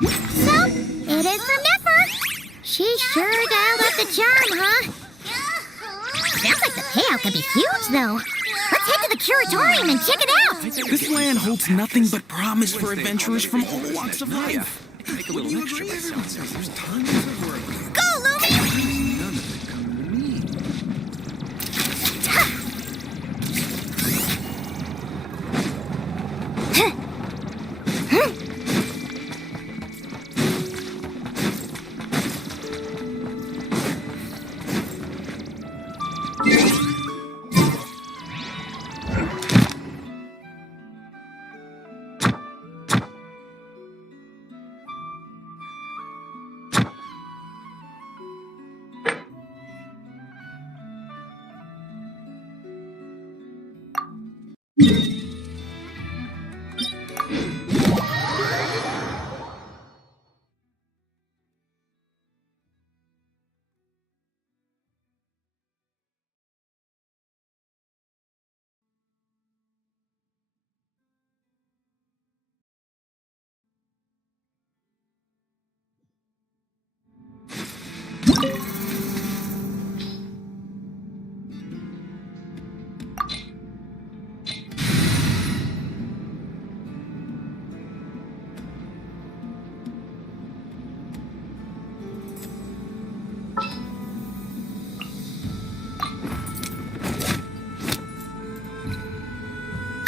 So, it is from Neffa. She sure dialed up the charm, huh? Sounds like the payout could be huge, though. Let's head to the Curatorium and check it out. This land holds nothing but promise for adventurers from all walks of life. Make a little extra myself. There's tons of work. Go, Lumi! None of it come to me.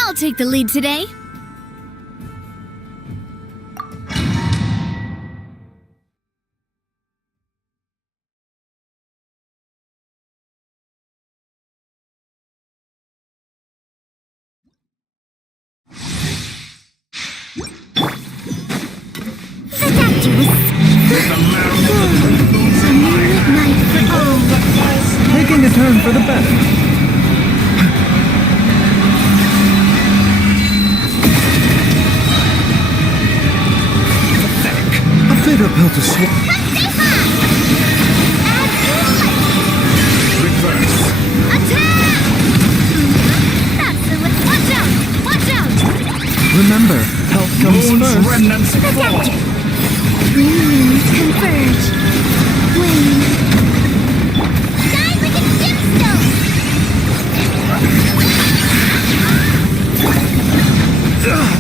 I'll take the lead today. Taking a turn for the better. A bitter pill to swallow. Reverse. Attack! Absolute. Watch out! Watch out! Remember, health comes Moon's first. remnants fall. Green moons converge. Flame. Die like a gemstone!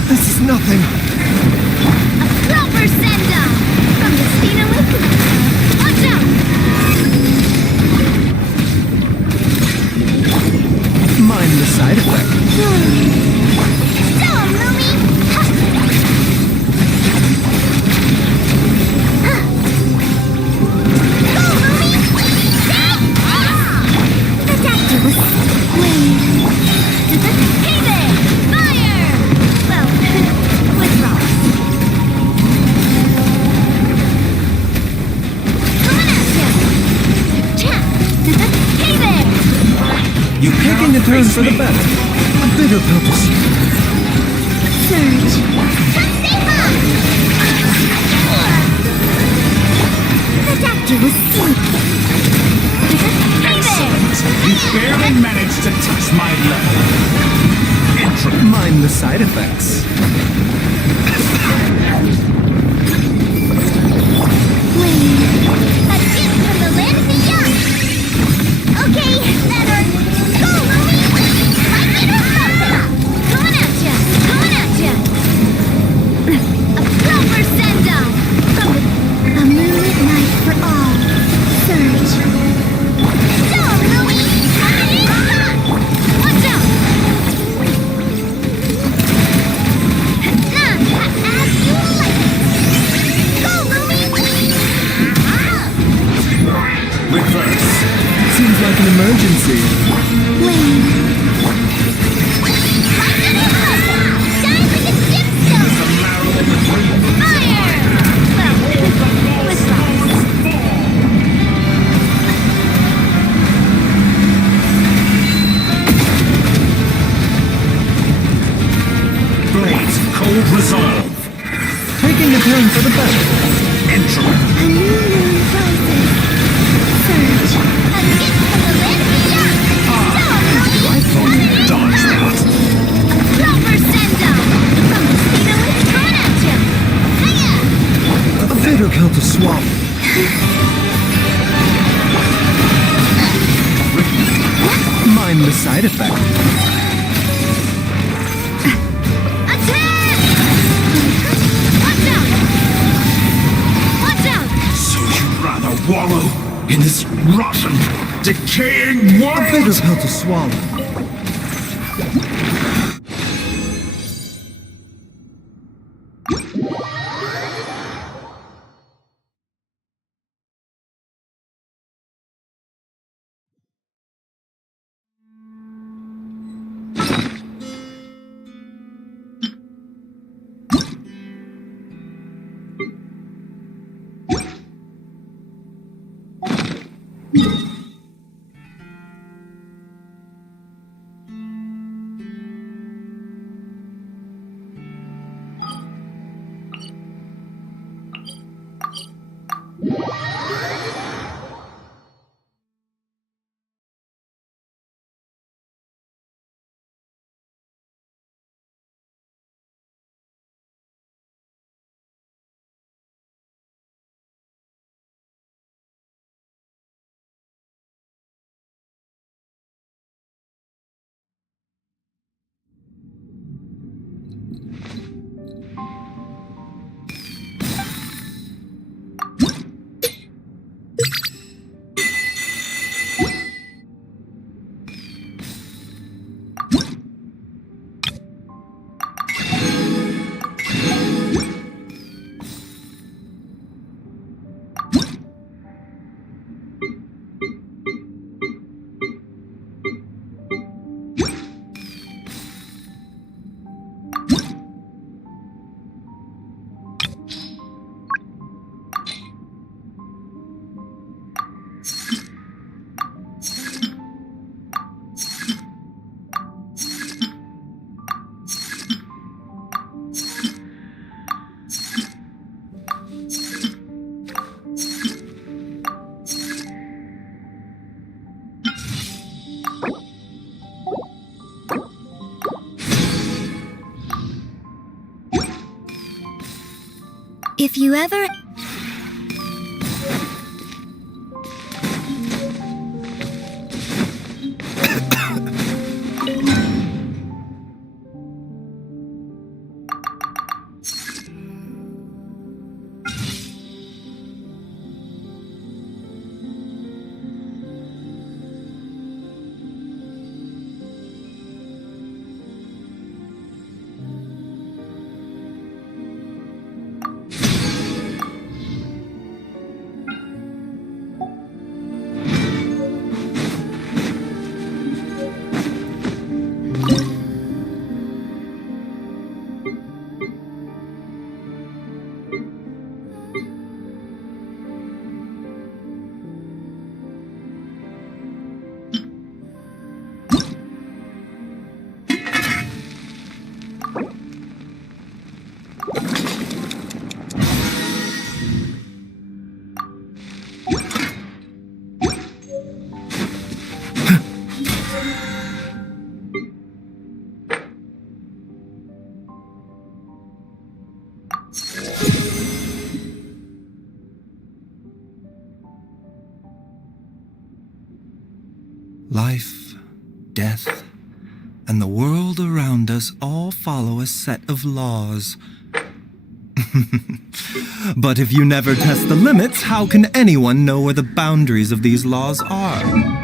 This is nothing. A proper send-off from the Stina Liquid. Watch out! Mind the side effect. Dumb, Lumi! Go, Lumi! The doctor was Wade. Hey there! Fire! Well, withdraw. Coming at ya! Cha! Hey there! You Taking a turn for the better. A bitter pill to swallow. Surge! Come save us! The doctor was asleep. Hey there! You barely managed to touch my level. Intro. Mind the side effects. Wait. A gift from the land of the young. Okay, that hurt. Go, Lumi! Lightning or thunder! Coming at ya! Coming at ya! A proper send-off from the... A moonlit night for all. Surge. Go, Lumi! Coming in hot! Watch out! As you like it. Go, Lumi! Reverse. Seems like an emergency. Flame. Lightning or thunder! Die like a gemstone! The marrow of the dream. Fire! Well, withdraw. Blaze, cold resolve. Taking a turn for the better. Intro. A new moon rises. Surge. A gift from the land of the young. I thought you dodged that. A proper send-off from the Stina Liquid. Coming at ya. Hiya! pill to swallow. Mind the side effect. Attack! Watch out! Watch out! So you'd rather wallow in this rotten, decaying A world? bigger pill to swallow. If you ever... Life, death, and the world around us all follow a set of laws. But if you never test the limits, how can anyone know where the boundaries of these laws are?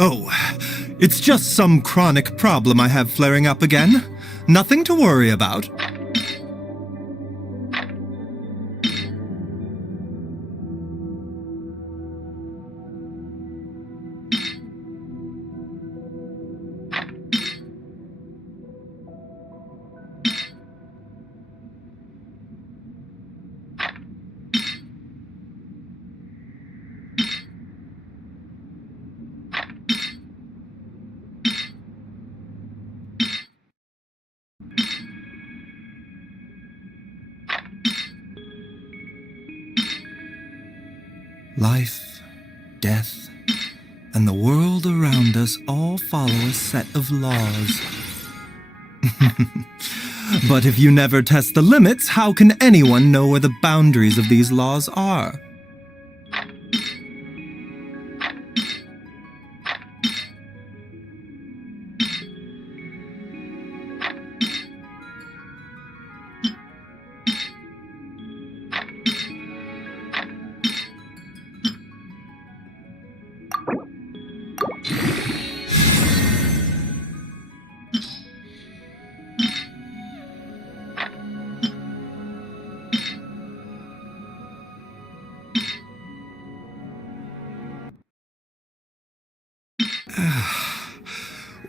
Oh, it's just some chronic problem I have flaring up again. Nothing to worry about. Life, death, and the world around us all follow a set of laws. But if you never test the limits, how can anyone know where the boundaries of these laws are?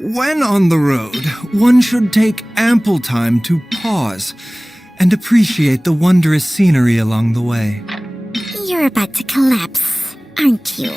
When on the road, one should take ample time to pause and appreciate the wondrous scenery along the way. You're about to collapse, aren't you?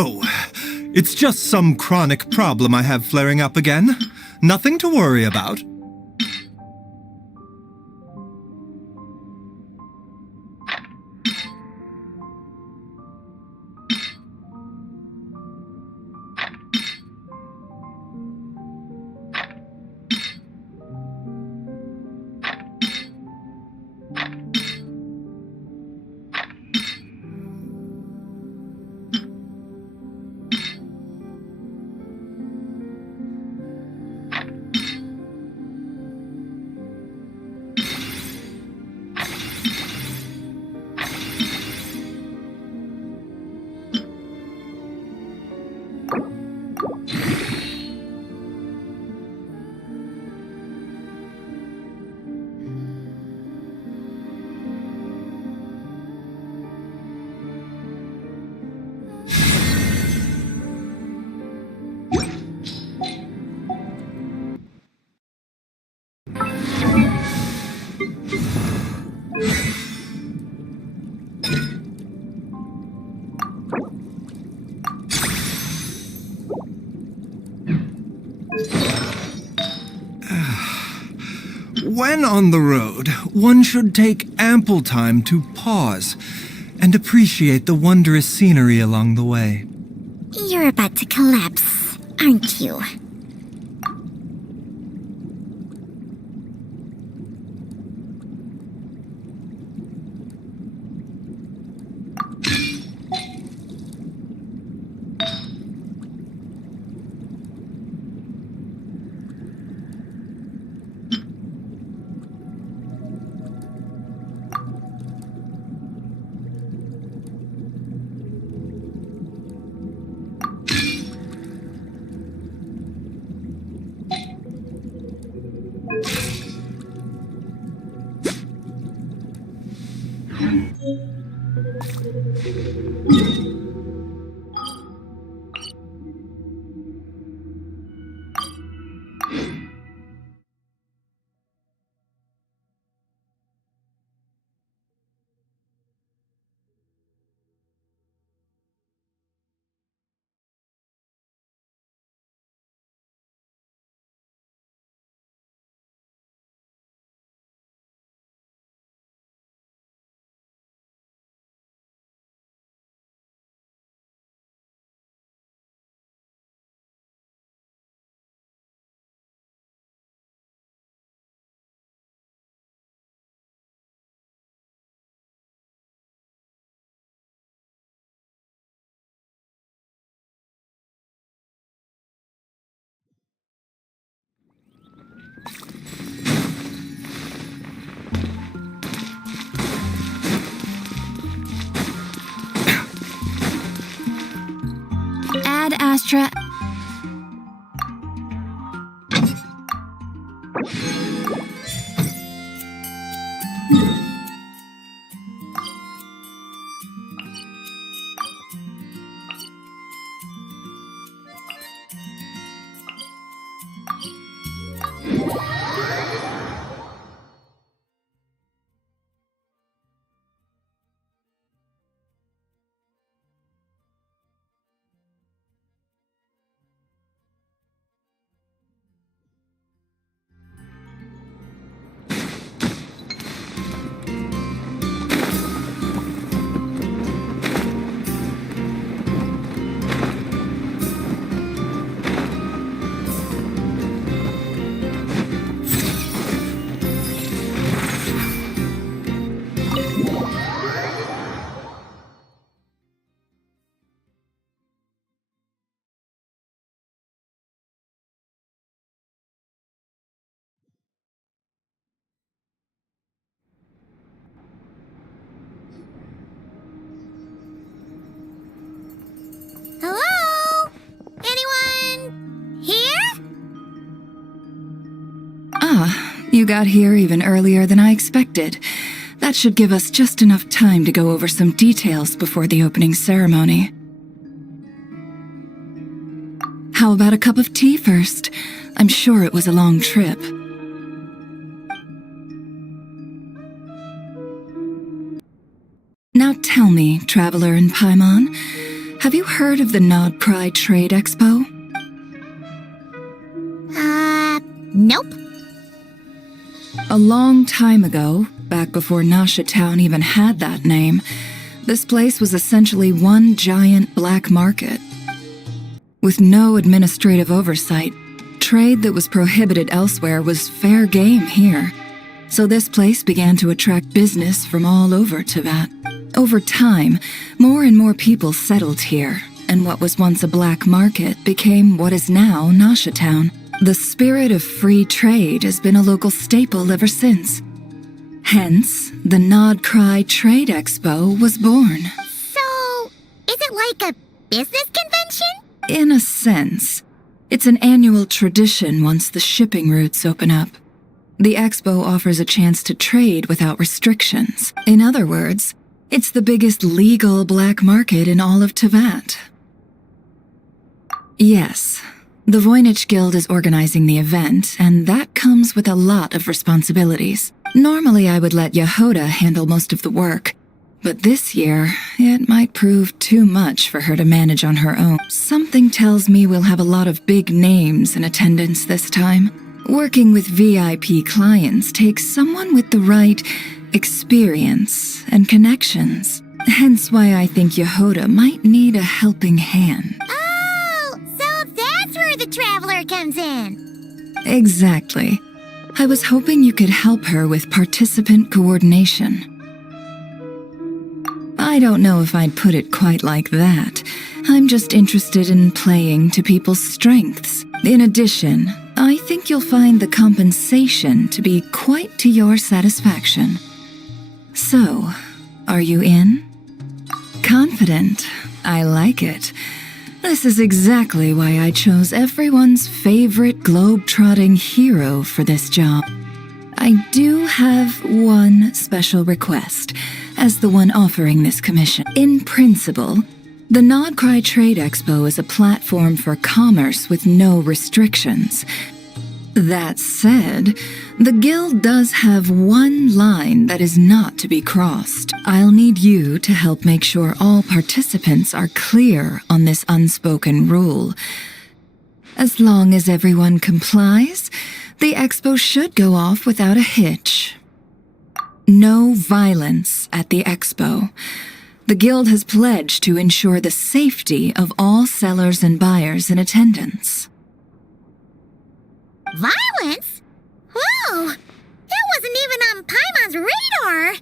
Oh, it's just some chronic problem I have flaring up again. Nothing to worry about. When on the road, one should take ample time to pause and appreciate the wondrous scenery along the way. You're about to collapse, aren't you? Ad Astra. Hello? Anyone here? Ah, you got here even earlier than I expected. That should give us just enough time to go over some details before the opening ceremony. How about a cup of tea first? I'm sure it was a long trip. Now tell me, Traveler in Paimon, have you heard of the Nod-Krai Trade Expo? Nope. A long time ago, back before Nasha Town even had that name, this place was essentially one giant black market. With no administrative oversight, trade that was prohibited elsewhere was fair game here. So this place began to attract business from all over Teyvat. Over time, more and more people settled here, and what was once a black market became what is now Nasha Town. The spirit of free trade has been a local staple ever since. Hence, the Nod-Krai Trade Expo was born. So, is it like a business convention? In a sense. It's an annual tradition once the shipping routes open up. The expo offers a chance to trade without restrictions. In other words, it's the biggest legal black market in all of Teyvat. Yes, the Voynich Guild is organizing the event, and that comes with a lot of responsibilities. Normally I would let Yehoda handle most of the work, but this year, it might prove too much for her to manage on her own. Something tells me we'll have a lot of big names in attendance this time. Working with VIP clients takes someone with the right experience and connections. Hence why I think Yehoda might need a helping hand. Oh, so that's where the Traveler comes in. Exactly. I was hoping you could help her with participant coordination. I don't know if I'd put it quite like that. I'm just interested in playing to people's strengths. In addition, I think you'll find the compensation to be quite to your satisfaction. So, are you in? Confident. I like it. This is exactly why I chose everyone's favorite globe-trotting hero for this job. I do have one special request. as the one offering this commission. In principle, the Nod-Krai Trade Expo is a platform for commerce with no restrictions. That said, the guild does have one line that is not to be crossed. I'll need you to help make sure all participants are clear on this unspoken rule. As long as everyone complies, the expo should go off without a hitch. No violence at the expo. The guild has pledged to ensure the safety of all sellers and buyers in attendance. Violence? Whoa! That wasn't even on Paimon's radar!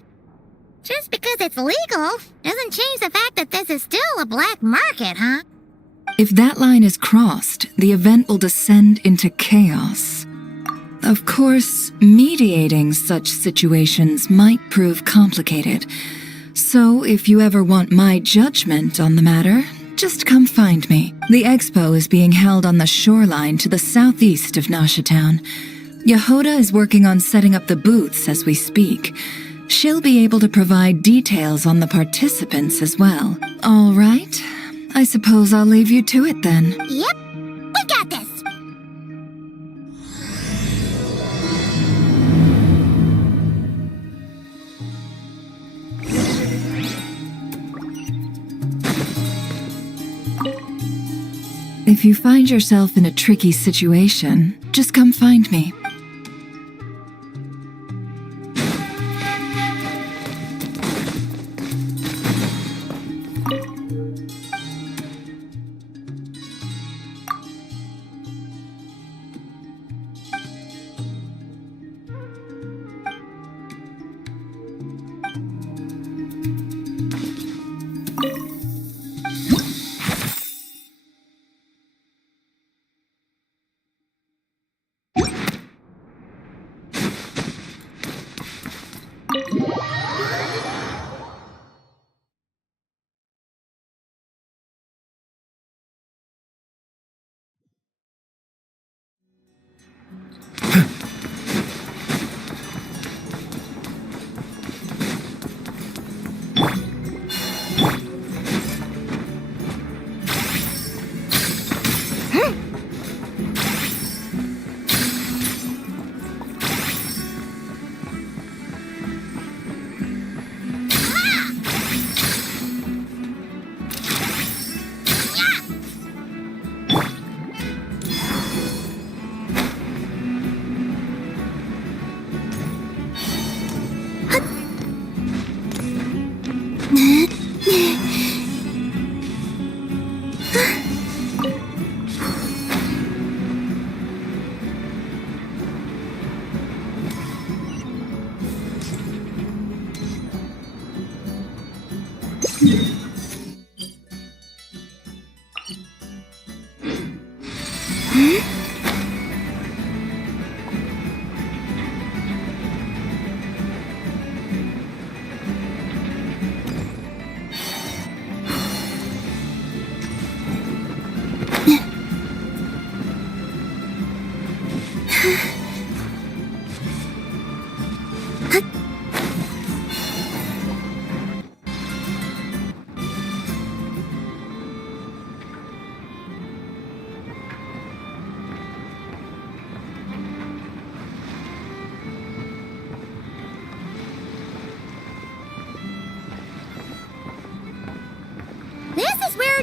Just because it's legal doesn't change the fact that this is still a black market, huh? If that line is crossed, the event will descend into chaos. Of course, mediating such situations might prove complicated. So if you ever want my judgment on the matter, just come find me. The expo is being held on the shoreline to the southeast of Nasha Town. Yehoda is working on setting up the booths as we speak. She'll be able to provide details on the participants as well. All right. I suppose I'll leave you to it then. Yep, we got this! If you find yourself in a tricky situation, just come find me.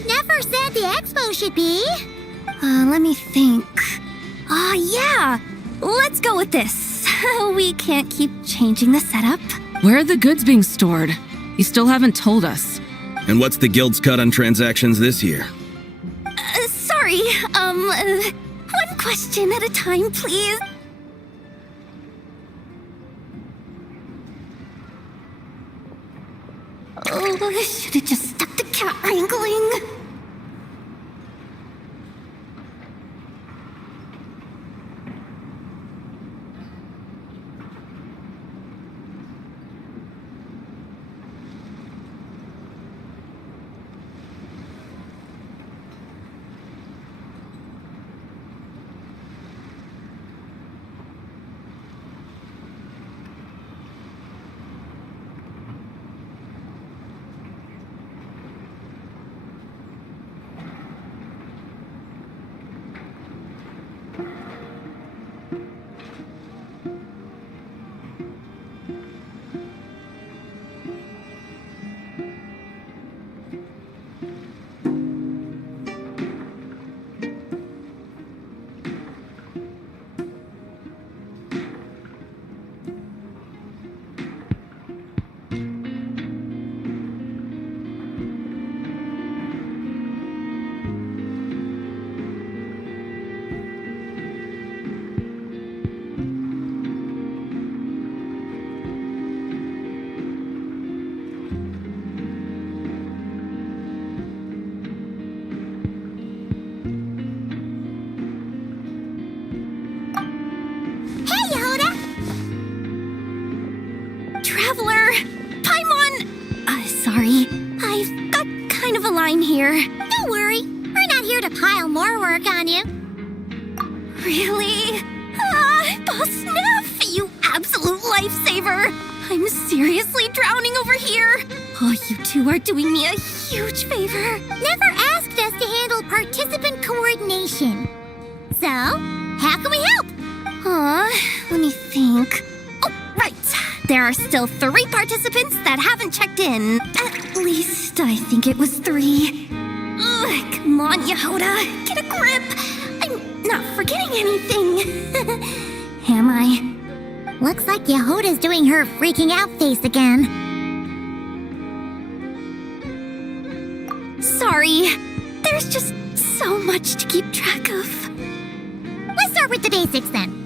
Never said the expo should be. Let me think. Yeah. Let's go with this. We can't keep changing the setup. Where are the goods being stored? You still haven't told us. And what's the guild's cut on transactions this year? Sorry. One question at a time, please. Oh, I should have just stuck to cat wrangling. kind of a line here. Don't worry, we're not here to pile more work on you. Really? Boss Neff, you absolute lifesaver! I'm seriously drowning over here. Oh, you two are doing me a huge favor. Never asked us to handle participant coordination. So, how can we help? Let me think. Oh, right. There are still 3 participants that haven't checked in. At least, I think it was 3. Ugh, come on, Yehoda. Get a grip. I'm not forgetting anything. Am I? Looks like Yehoda's doing her freaking out face again. Sorry. There's just so much to keep track of. Let's start with the basics then.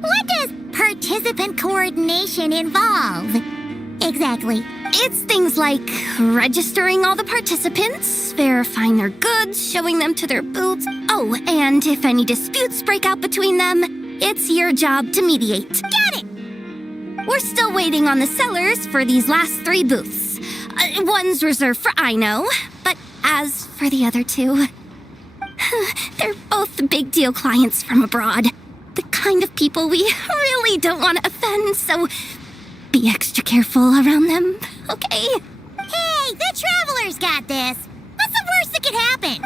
What does participant coordination involve? Exactly. It's things like registering all the participants, verifying their goods, showing them to their booths. Oh, and if any disputes break out between them, it's your job to mediate. Got it! We're still waiting on the sellers for these last 3 booths. One's reserved for Ino, but as for the other 2, they're both big deal clients from abroad. The kind of people we really don't want to offend, so be extra careful around them, okay? Hey, the Traveler's got this. What's the worst that could happen?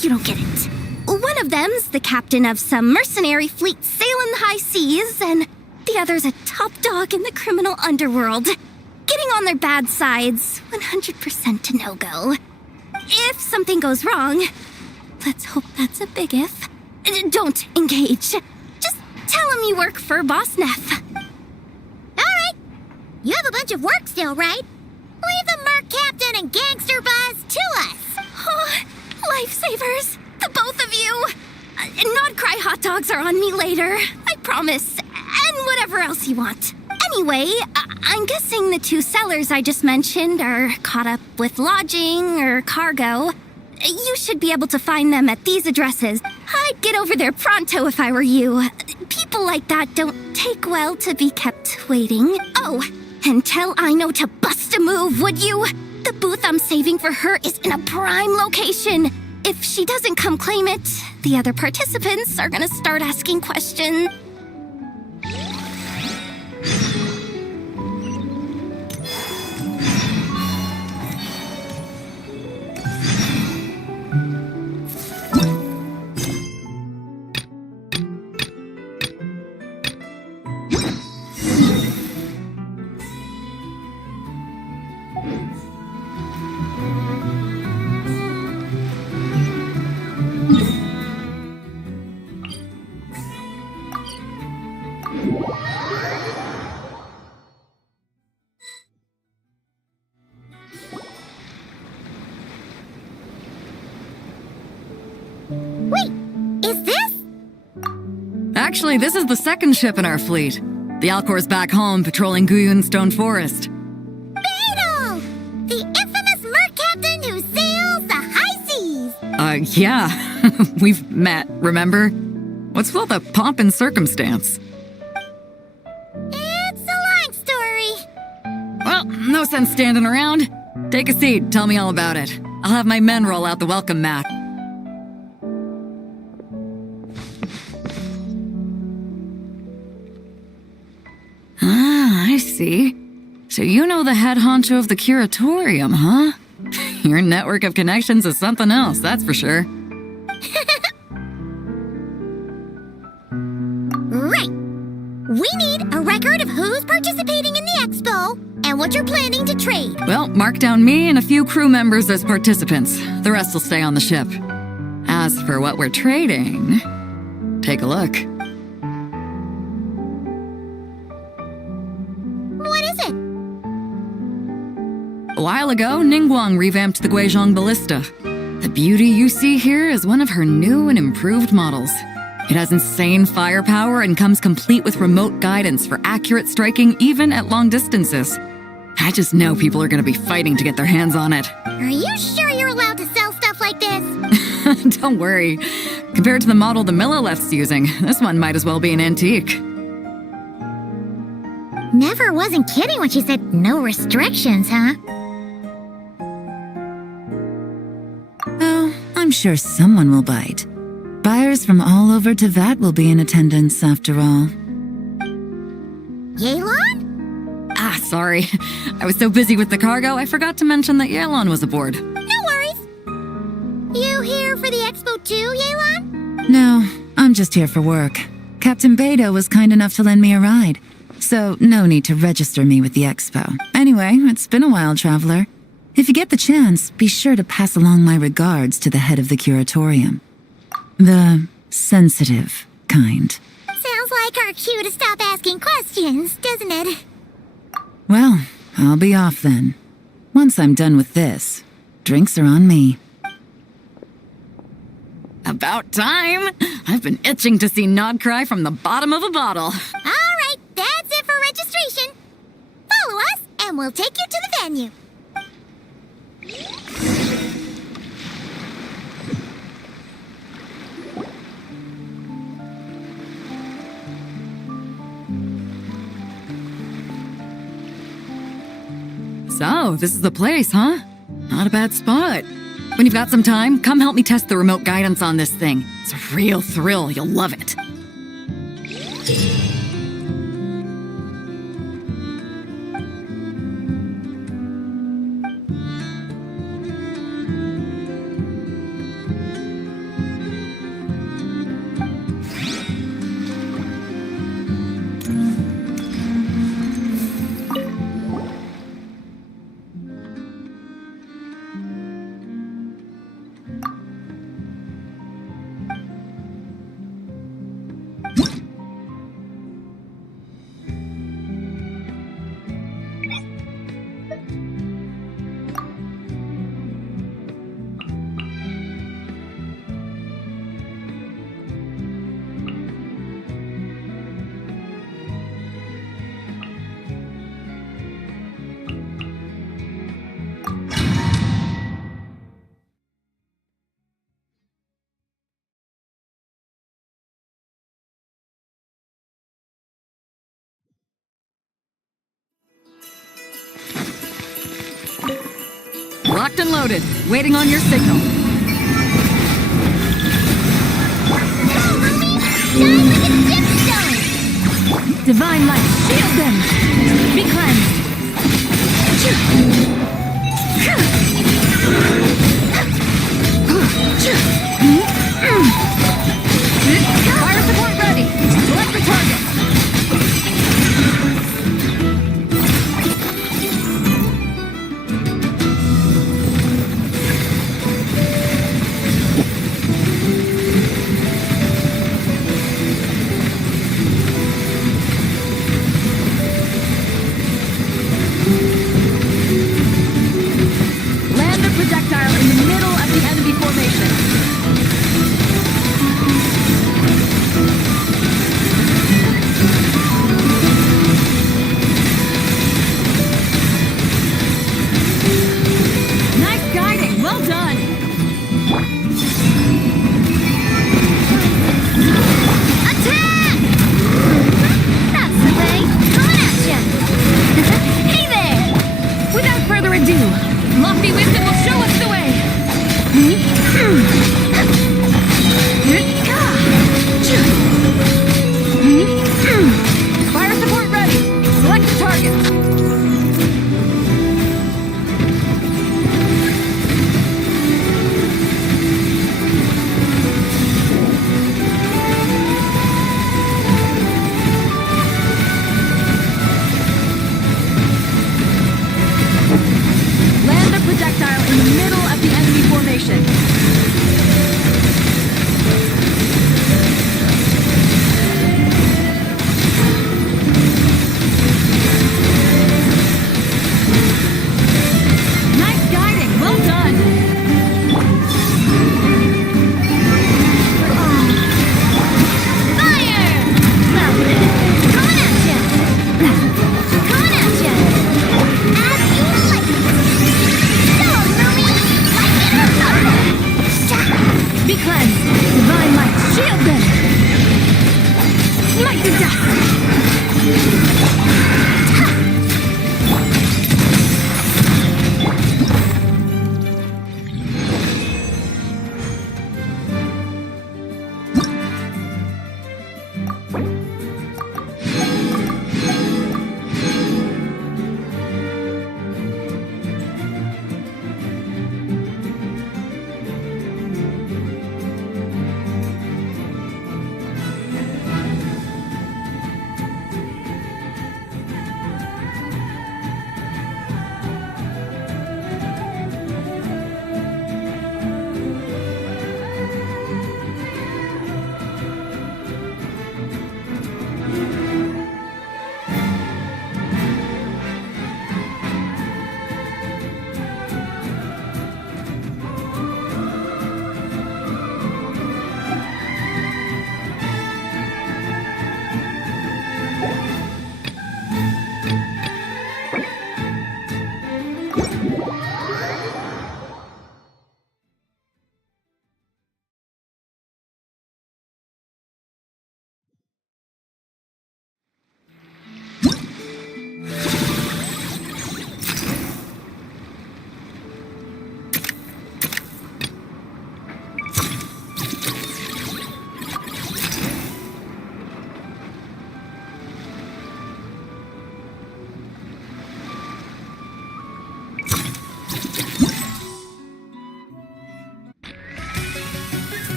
You don't get it. One of them's the captain of some mercenary fleet sailing the high seas, and the other's a top dog in the criminal underworld. Getting on their bad sides, 100% a no-go. If something goes wrong, let's hope that's a big if, don't engage. Just tell him you work for Boss Neff. Alright. You have a bunch of work still, right? Leave the Merc Captain and Gangster Buzz to us. Oh, lifesavers, the both of you. Nod-Krai hot dogs are on me later, I promise. And whatever else you want. Anyway, I'm guessing the 2 sellers I just mentioned are caught up with lodging or cargo. You should be able to find them at these addresses. I'd get over there pronto if I were you. People like that don't take well to be kept waiting. Oh, and tell Ino to bust a move, would you? The booth I'm saving for her is in a prime location. If she doesn't come claim it, the other participants are gonna start asking questions. Wait, is this? Actually, this is the 2nd ship in our fleet. The Alcor's back home patrolling Guyun Stone Forest. Beetle! The infamous Merc Captain who sails the high seas! Yeah. We've met, remember? What's with all the pomp and circumstance? It's a long story. Well, no sense standing around. Take a seat, tell me all about it. I'll have my men roll out the welcome mat. I see. So you know the head honcho of the curatorium, huh? Your network of connections is something else, that's for sure. Right. We need a record of who's participating in the expo and what you're planning to trade. Well, mark down me and a few crew members as participants. The rest will stay on the ship. As for what we're trading, take a look. What is it? A while ago, Ningguang revamped the Guizhong Ballista. The beauty you see here is one of her new and improved models. It has insane firepower and comes complete with remote guidance for accurate striking even at long distances. I just know people are going to be fighting to get their hands on it. Are you sure you're allowed to sell stuff like this? Don't worry. Compared to the model the Milleleft's using, this one might as well be an antique. Never wasn't kidding when she said no restrictions, huh? sure someone will bite. Buyers from all over Teyvat will be in attendance after all. Yelan? Ah, sorry. I was so busy with the cargo, I forgot to mention that Yelan was aboard. No worries. You here for the expo too, Yelan? No, I'm just here for work. Captain Beto was kind enough to lend me a ride, so no need to register me with the expo. Anyway, it's been a while, traveler. If you get the chance, be sure to pass along my regards to the head of the curatorium. The sensitive kind. Sounds like our cue to stop asking questions, doesn't it? Well, I'll be off then. Once I'm done with this, drinks are on me. About time! I've been itching to see Nod-Krai from the bottom of a bottle. All right, that's it for registration. Follow us, and we'll take you to the venue. So, this is the place, huh? Not a bad spot. When you've got some time, come help me test the remote guidance on this thing. It's a real thrill, you'll love it. Locked and loaded, waiting on your signal. Shine like a gemstone! Divine light, shield them! Be cleansed! Fire support ready! Select the target! Land the projectile in the middle of the enemy formation. Nice guiding, well done. Attack! That's the way. Coming at ya! Hey there! Without further ado, lofty wisdom will show us the way. Fire support ready. Select the target. Land the projectile in the middle of the enemy formation. Nice guiding, well done. Fire! Lovely. Coming at ya! Coming at ya! As you like! Go, Lumi! Like it or something!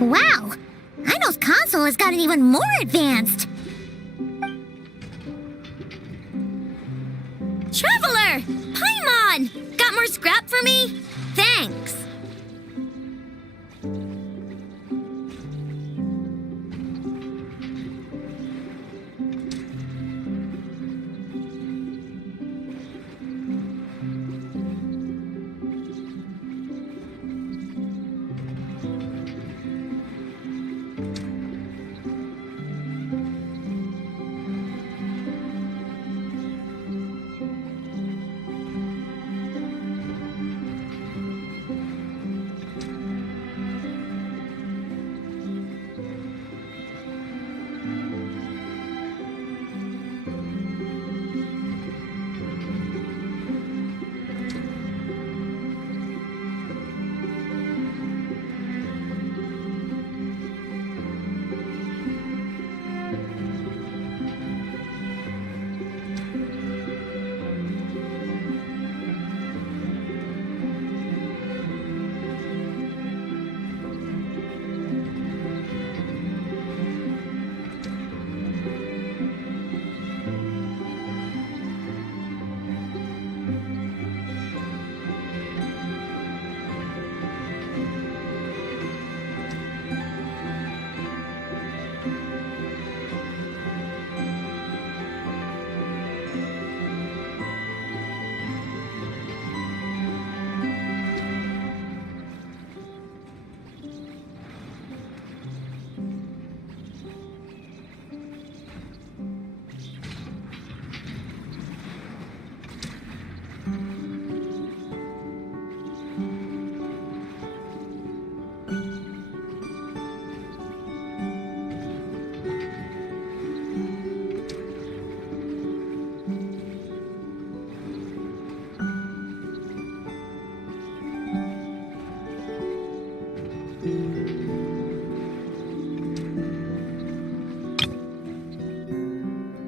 Wow! Ino's console has gotten even more advanced. Traveler! Paimon! Got more scrap for me? Thanks.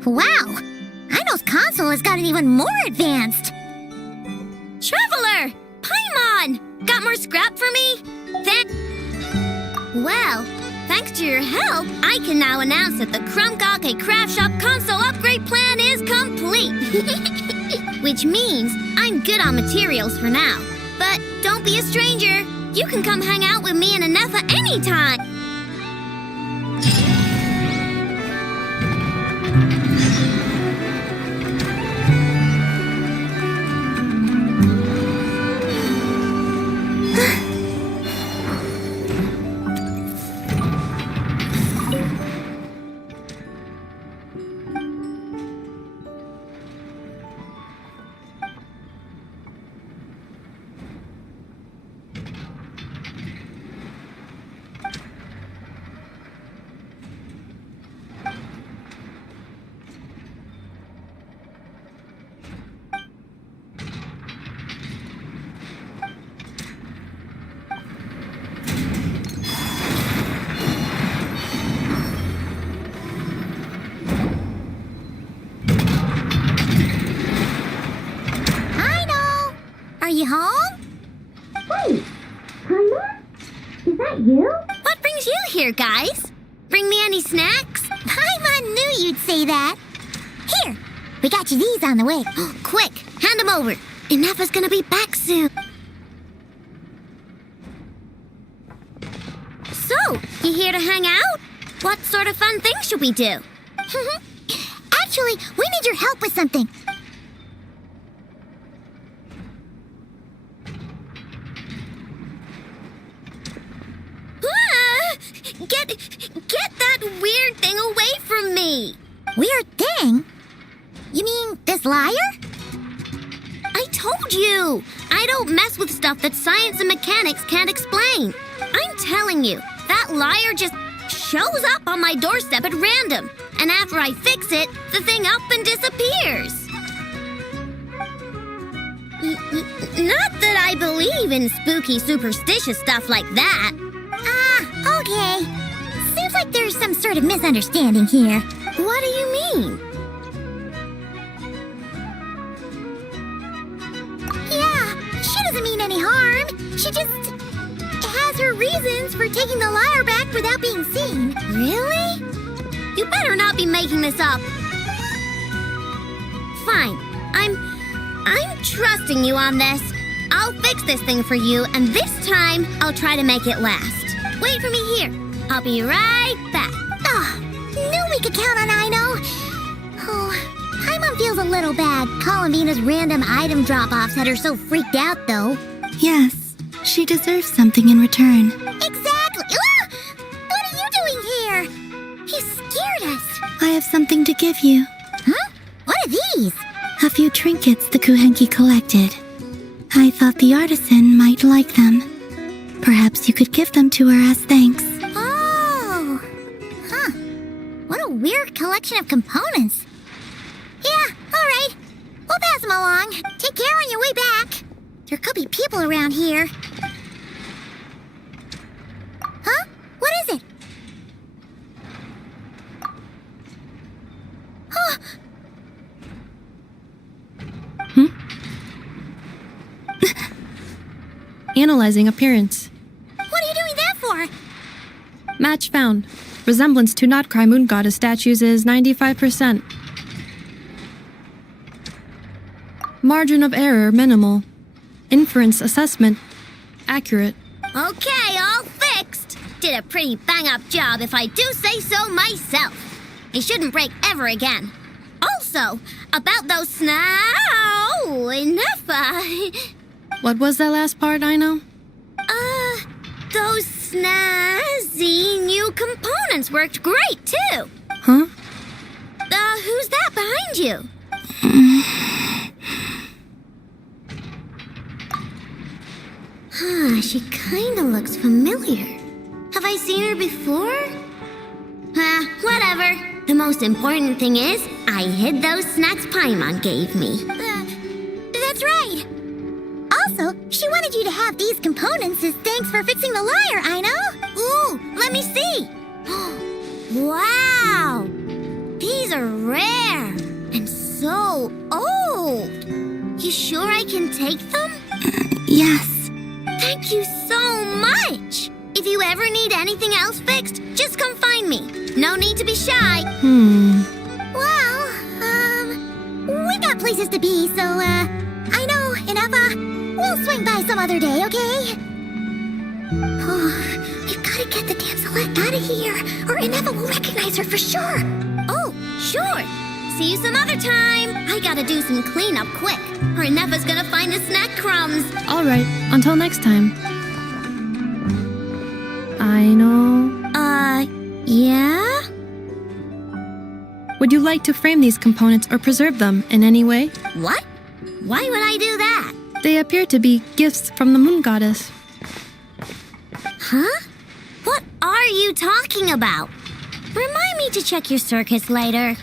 Wow! Ino's console has gotten even more advanced. Traveler! Paimon! Got more scrap for me? Well, thanks to your help, I can now announce that the Krumgake Craft Shop console upgrade plan is complete. Which means I'm good on materials for now. But don't be a stranger. You can come hang out with me and Anefa anytime. Are you home? Wait, Paimon? Is that you? What brings you here, guys? Bring me any snacks? Paimon knew you'd say that. Here, we got you these on the way. Quick, hand them over. Anefa's gonna be back soon. So, you here to hang out? What sort of fun things should we do? Actually, we need your help with something. Get that weird thing away from me! Weird thing? You mean this liar? I told you! I don't mess with stuff that science and mechanics can't explain. I'm telling you, that liar just shows up on my doorstep at random. And after I fix it, the thing up and disappears. Not that I believe in spooky, superstitious stuff like that. Ah, okay. Seems like there's some sort of misunderstanding here. What do you mean? Yeah, she doesn't mean any harm. She just has has her reasons for taking the lyre back without being seen. Really? You better not be making this up. Fine. I'm trusting you on this. I'll fix this thing for you, and this time I'll try to make it last. Wait for me here. I'll be right back. Knew we could count on Aino. Oh, Paimon feels a little bad. Columbina's random item drop-offs had her so freaked out, though. Yes, she deserves something in return. Exactly. Ah! What are you doing here? You scared us. I have something to give you. Huh? What are these? A few trinkets the Kuhenki collected. I thought the artisan might like them. Perhaps you could give them to her as thanks. Oh. Huh. What a weird collection of components. Yeah, all right. We'll pass them along. Take care on your way back. There could be people around here. Huh? What is it? Oh. Analyzing appearance. What are you doing that for? Match found. Resemblance to Nod-Krai moon goddess statues is 95%. Margin of error minimal. Inference assessment accurate. Okay, all fixed. Did a pretty bang-up job if I do say so myself. It shouldn't break ever again. Also, about those enough, What was that last part, I know? those snazzy new components worked great, too. Huh? Who's that behind you? She kinda looks familiar. Have I seen her before? Whatever. The most important thing is, I hid those snacks Paimon gave me. That's right. Also, she wanted you to have these components as thanks for fixing the lyre, Aino. Ooh, let me see. Wow! These are rare and so old. You sure I can take them? Yes. Thank you so much! If you ever need anything else fixed, just come find me. No need to be shy. Well, we got places to be, so, Aino and Eva, we'll swing by some other day, okay? Oh, we've gotta get the damselette out of here, or Ineva will recognize her for sure. Oh, sure. See you some other time. I gotta do some cleanup quick, or Ineva's gonna find the snack crumbs. Alright, until next time. I know. Yeah? Would you like to frame these components or preserve them in any way? What? Why would I do that? They appear to be gifts from the moon goddess. Huh? What are you talking about? Remind me to check your circuits later.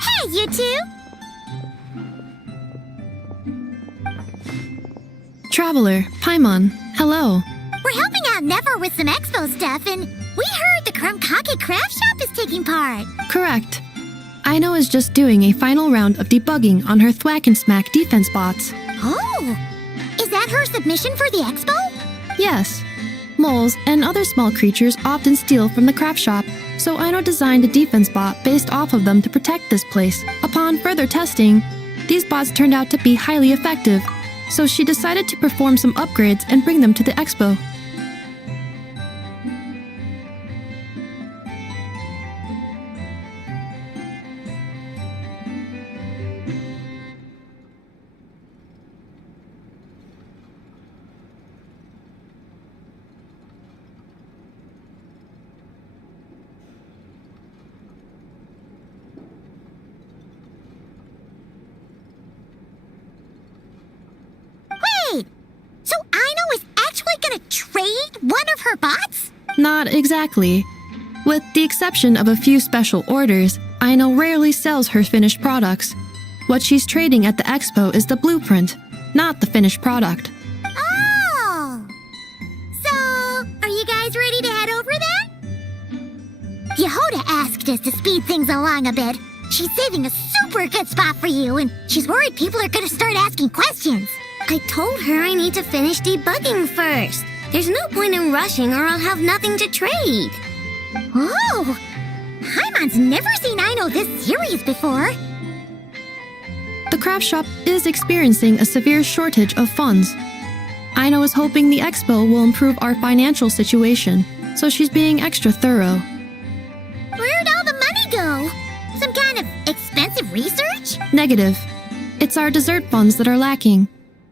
Hey, you two! Traveler, Paimon, hello. We're helping out Never with some expo stuff, and we heard the Krumkake craft shop is taking part. Correct. Aino is just doing a final round of debugging on her thwack and smack defense bots. Oh! Is that her submission for the expo? Yes. Moles and other small creatures often steal from the craft shop, so Aino designed a defense bot based off of them to protect this place. Upon further testing, these bots turned out to be highly effective, so she decided to perform some upgrades and bring them to the expo. trade one of her bots? Not exactly. With the exception of a few special orders, Aino rarely sells her finished products. What she's trading at the expo is the blueprint, not the finished product. Oh! So, are you guys ready to head over then? Yehoda asked us to speed things along a bit. She's saving a super good spot for you, and she's worried people are gonna start asking questions. I told her I need to finish debugging first. There's no point in rushing or I'll have nothing to trade. Oh! Paimon's never seen Aino this serious before. The craft shop is experiencing a severe shortage of funds. Aino is hoping the expo will improve our financial situation, so she's being extra thorough. Where'd all the money go? Some kind of expensive research? Negative. It's our dessert funds that are lacking.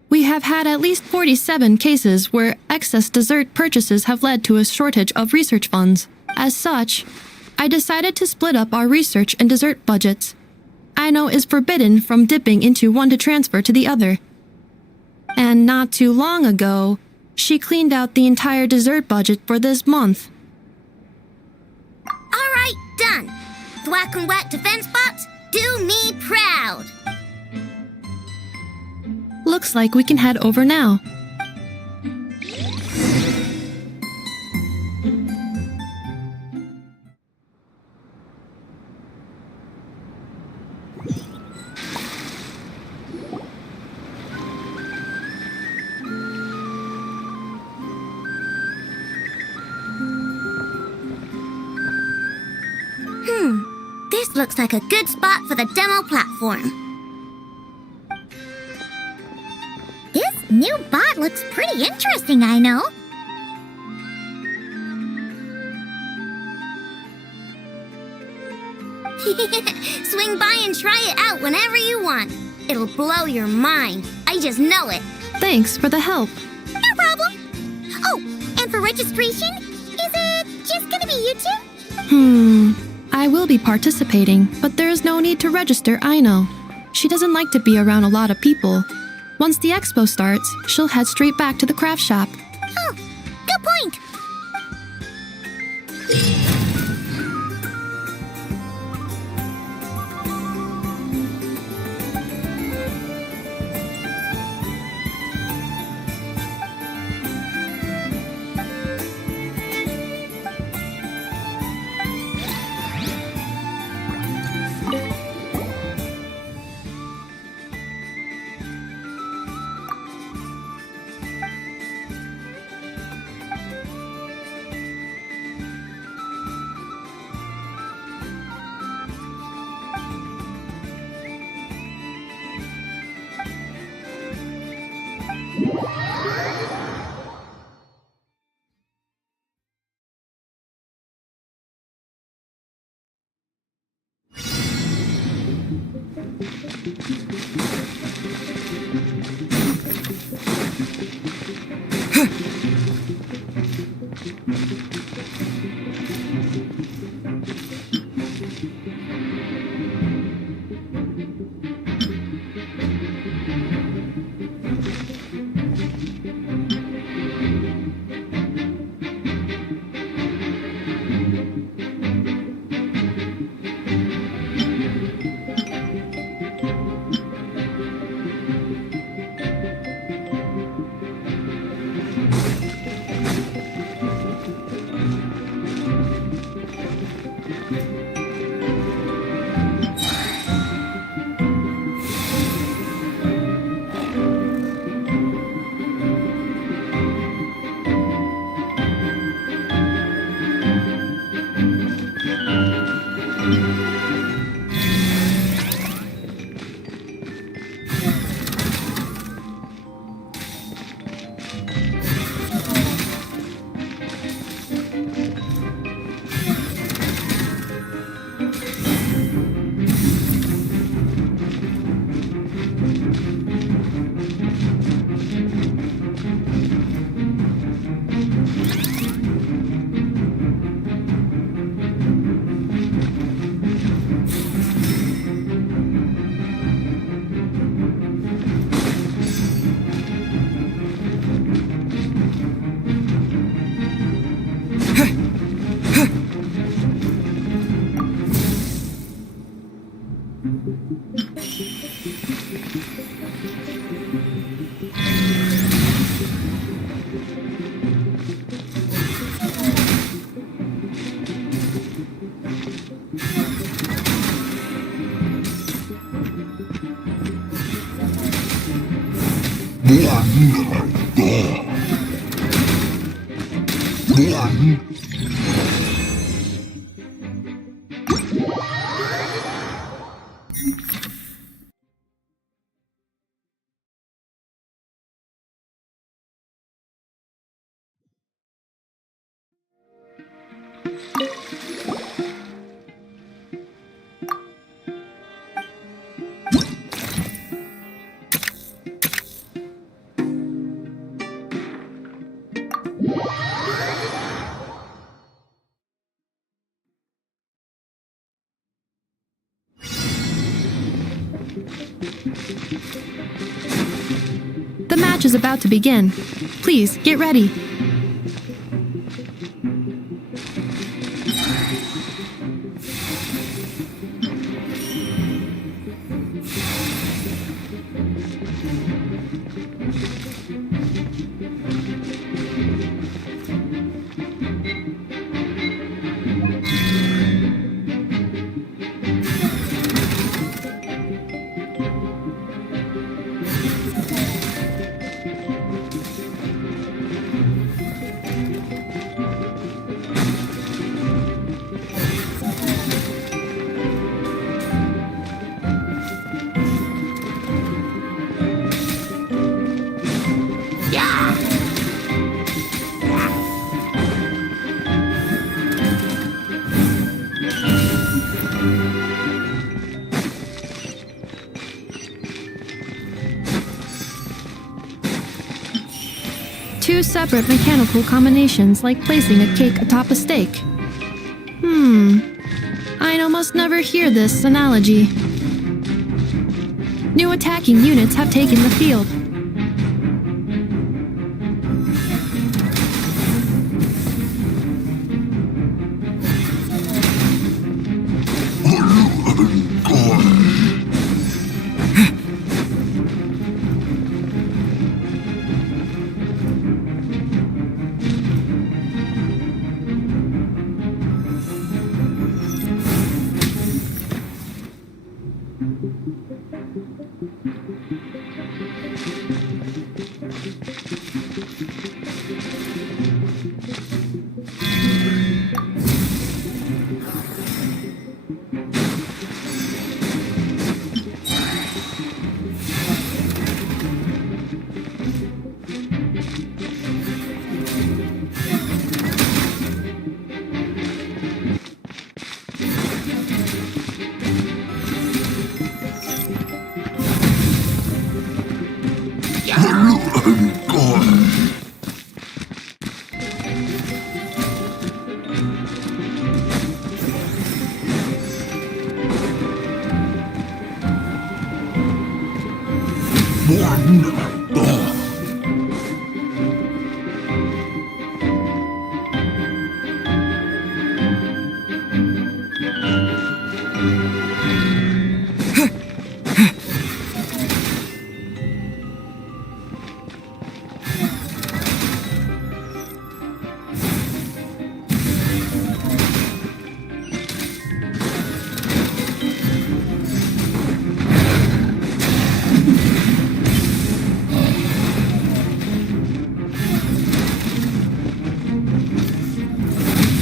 We have had at least 47 cases where excess dessert purchases have led to a shortage of research funds. As such, I decided to split up our research and dessert budgets. Aino is forbidden from dipping into one to transfer to the other. And not too long ago, she cleaned out the entire dessert budget for this month. All right, done. Thwack and whack defense bots, do me proud. Looks like we can head over now. This looks like a good spot for the demo platform. This new bot looks pretty interesting, Aino. Swing by and try it out whenever you want. It'll blow your mind. I just know it. Thanks for the help. No problem. Oh, and for registration, is it just gonna be you two? I will be participating, but there is no need to register, Aino. She doesn't like to be around a lot of people. Once the expo starts, she'll head straight back to the craft shop. Oh, good point. The match is about to begin. Please, get ready. Two separate mechanical combinations like placing a cake atop a steak. I'd almost never hear this analogy. New attacking units have taken the field.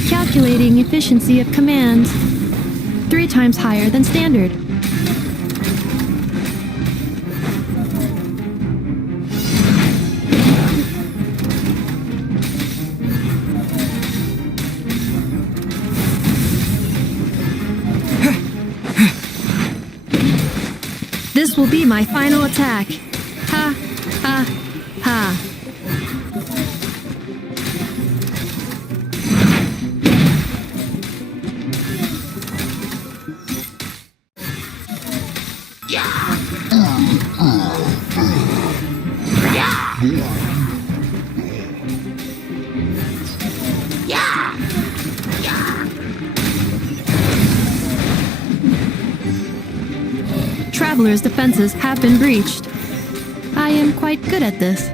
Calculating efficiency of command. 3 times higher than standard. This will be my final attack. Ha, ha, ha. traveler's defenses have been breached. I am quite good at this.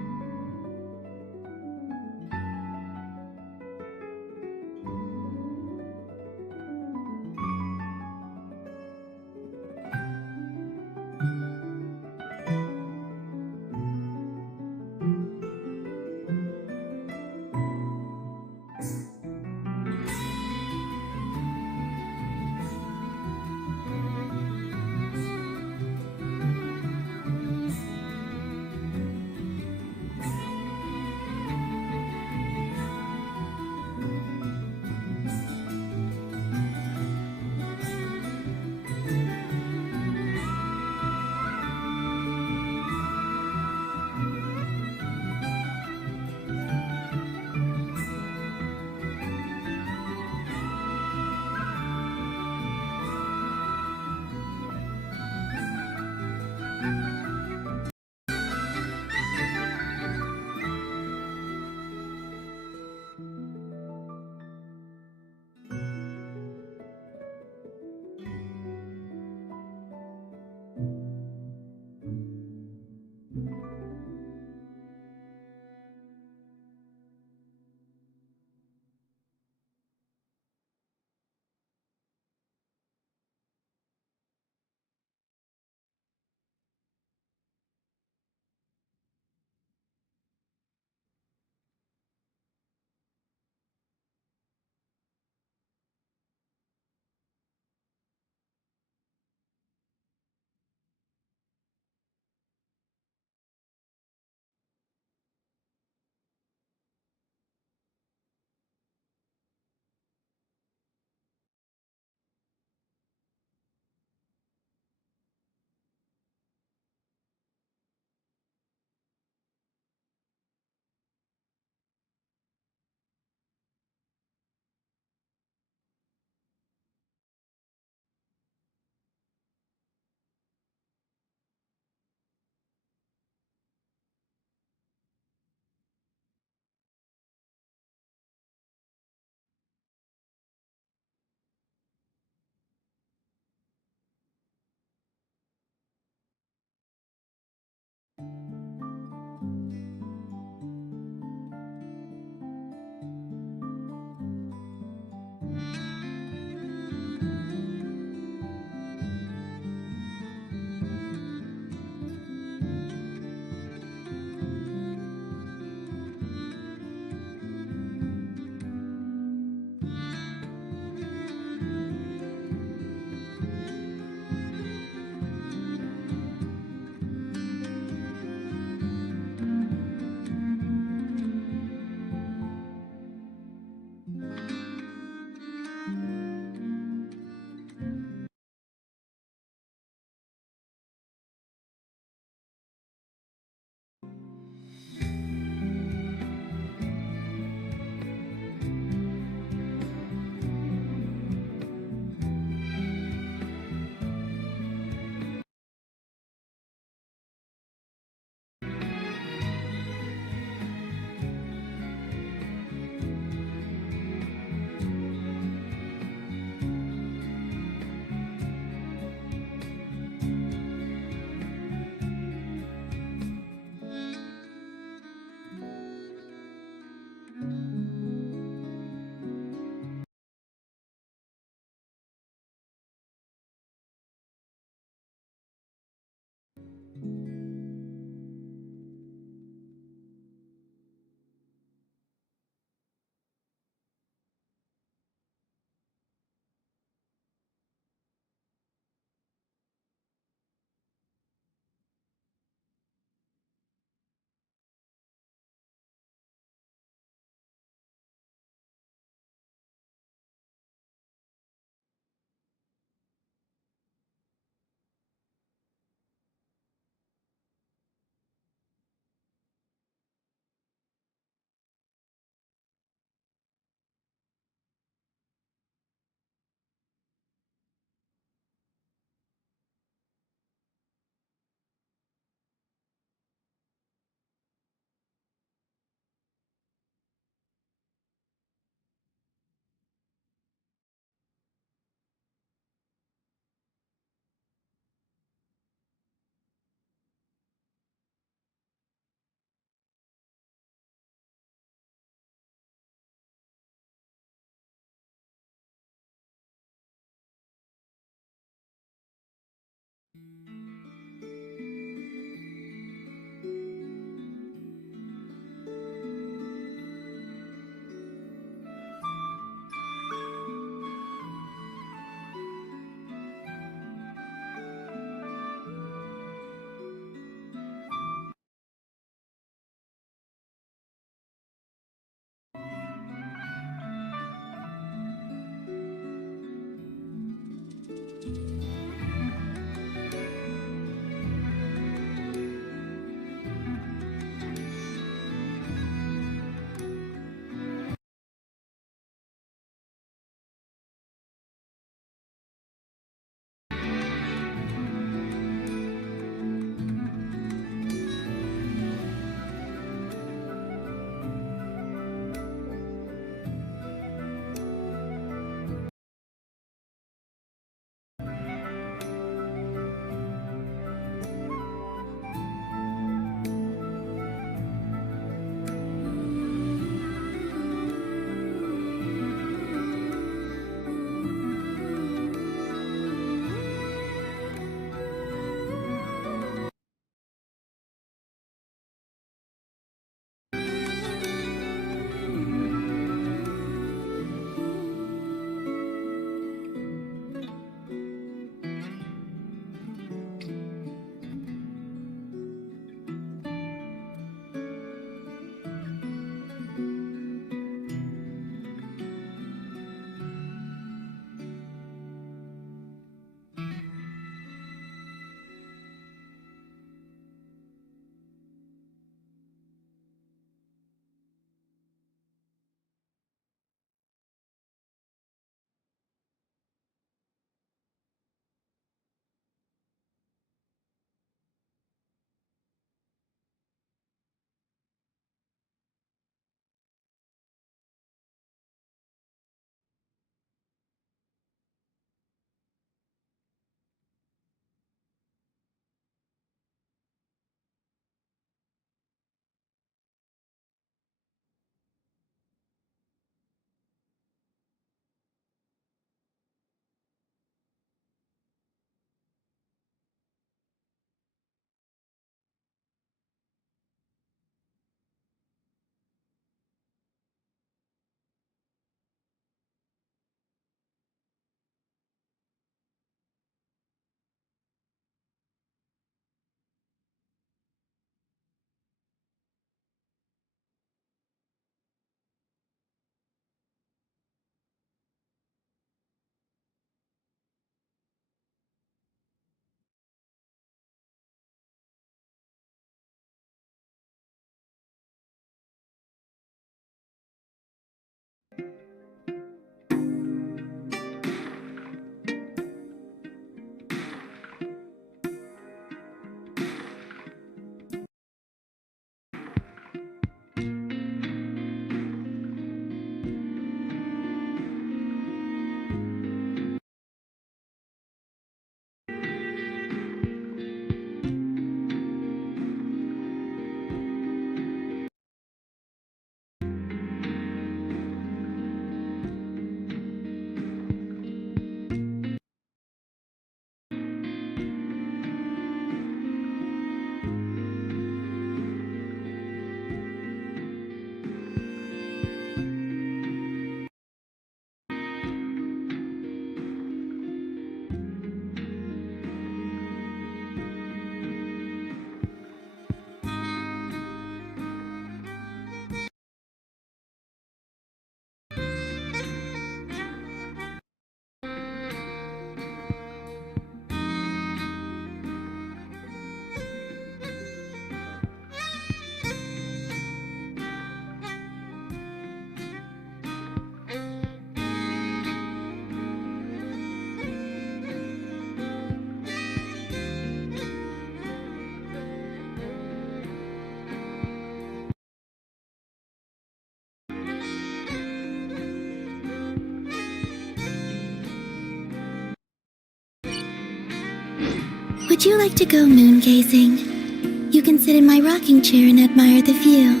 Would you like to go moon gazing? You can sit in my rocking chair and admire the view.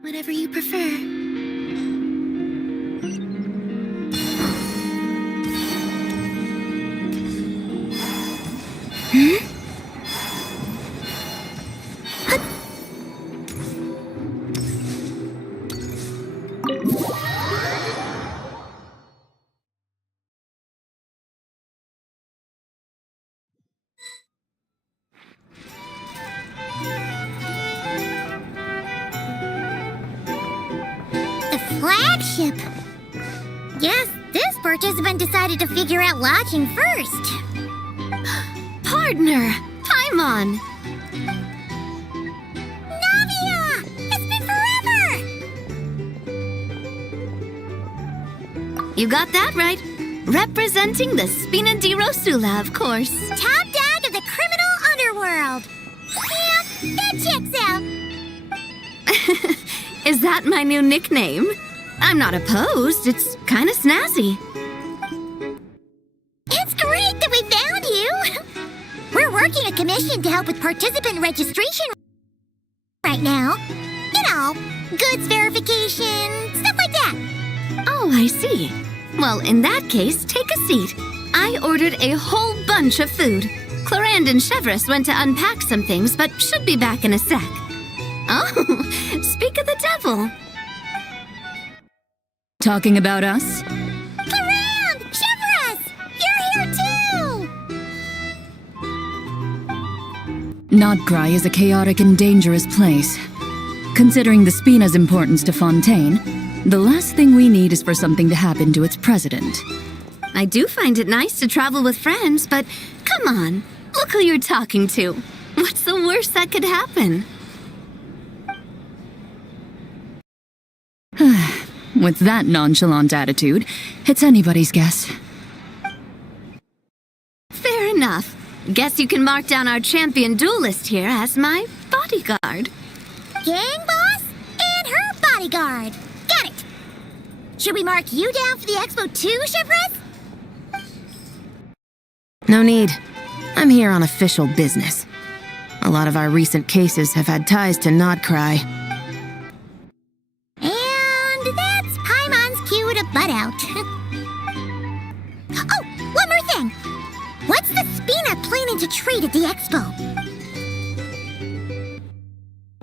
Whatever you prefer. Flagship. Guess this participant decided to figure out lodging first. Partner, Paimon. Navia! It's been forever! You got that right. Representing the Spina di Rosula, of course. Top dog of the criminal underworld. Yeah, that checks out. Is that my new nickname? I'm not opposed. It's kind of snazzy. It's great that we found you. We're working a commission to help with participant registration right now. You know, goods verification, stuff like that. Oh, I see. Well, in that case, take a seat. I ordered a whole bunch of food. Clorand and Chevreuse went to unpack some things, but should be back in a sec. Oh, speak of the devil. Talking about us? Clorand! Chevreuse! You're here too! Nod-Krai is a chaotic and dangerous place. Considering the Spina's importance to Fontaine, the last thing we need is for something to happen to its president. I do find it nice to travel with friends, but come on, look who you're talking to. What's the worst that could happen? With that nonchalant attitude, it's anybody's guess. Fair enough. Guess you can mark down our champion duelist here as my bodyguard. Gang boss and her bodyguard. Got it. Should we mark you down for the expo too, Chevreuse? No need. I'm here on official business. A lot of our recent cases have had ties to Nod-Krai. And that's Paimon's cue to butt out. Oh, one more thing. What's the Spina planning to trade at the expo?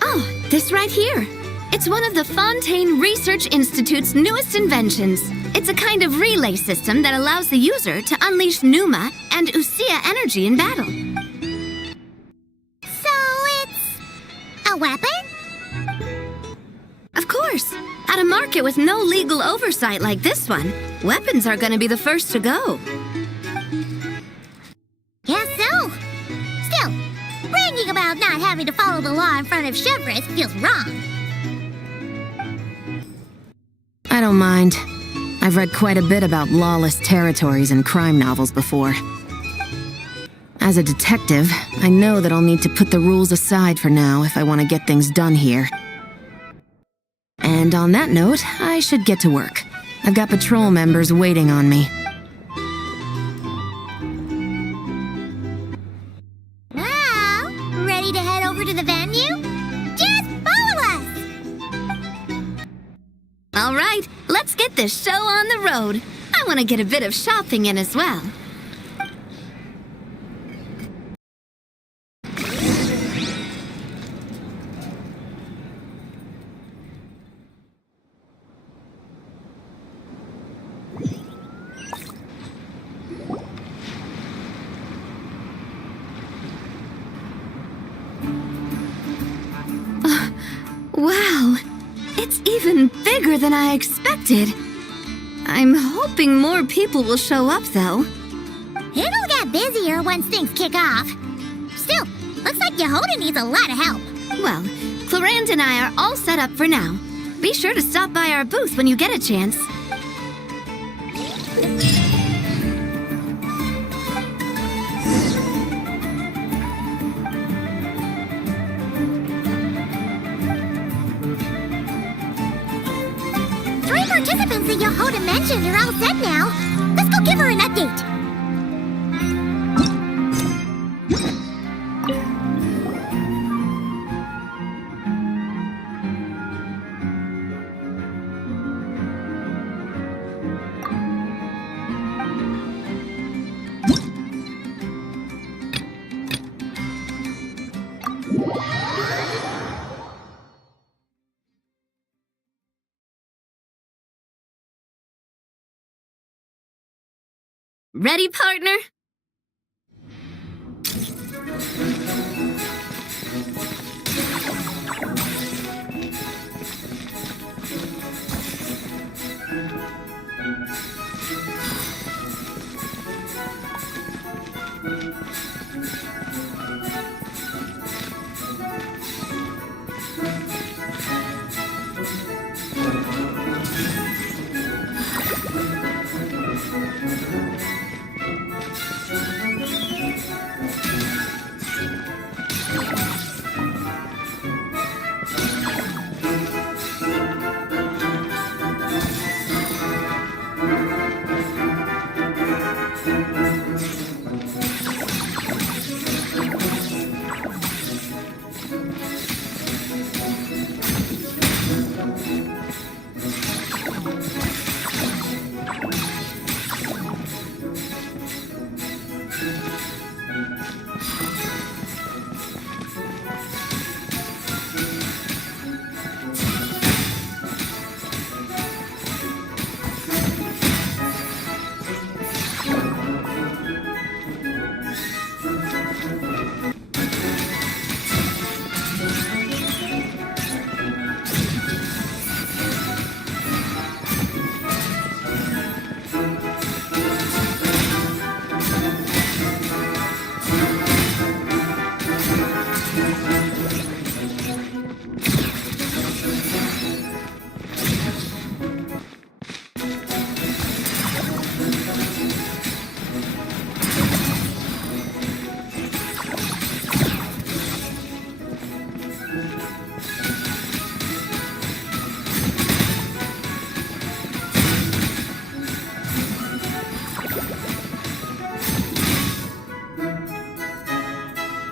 Oh, this right here. It's one of the Fontaine Research Institute's newest inventions. It's a kind of relay system that allows the user to unleash Numa and Usia energy in battle. So it's a weapon? Of course. At a market with no legal oversight like this one, weapons are going to be the first to go. Guess so. Still, bragging about not having to follow the law in front of Chevreuse feels wrong. I don't mind. I've read quite a bit about lawless territories and crime novels before. As a detective, I know that I'll need to put the rules aside for now if I want to get things done here. And on that note, I should get to work. I've got patrol members waiting on me. Well, ready to head over to the venue? Just follow us! All right, let's get this show on the road. I want to get a bit of shopping in as well. Wow, it's even bigger than I expected. I'm hoping more people will show up, though. It'll get busier once things kick off. Still, looks like Yehoda needs a lot of help. Well, Clorand and I are all set up for now. Be sure to stop by our booth when you get a chance. the Yehoda mentioned are all set now. Let's go give her an update. Ready, partner?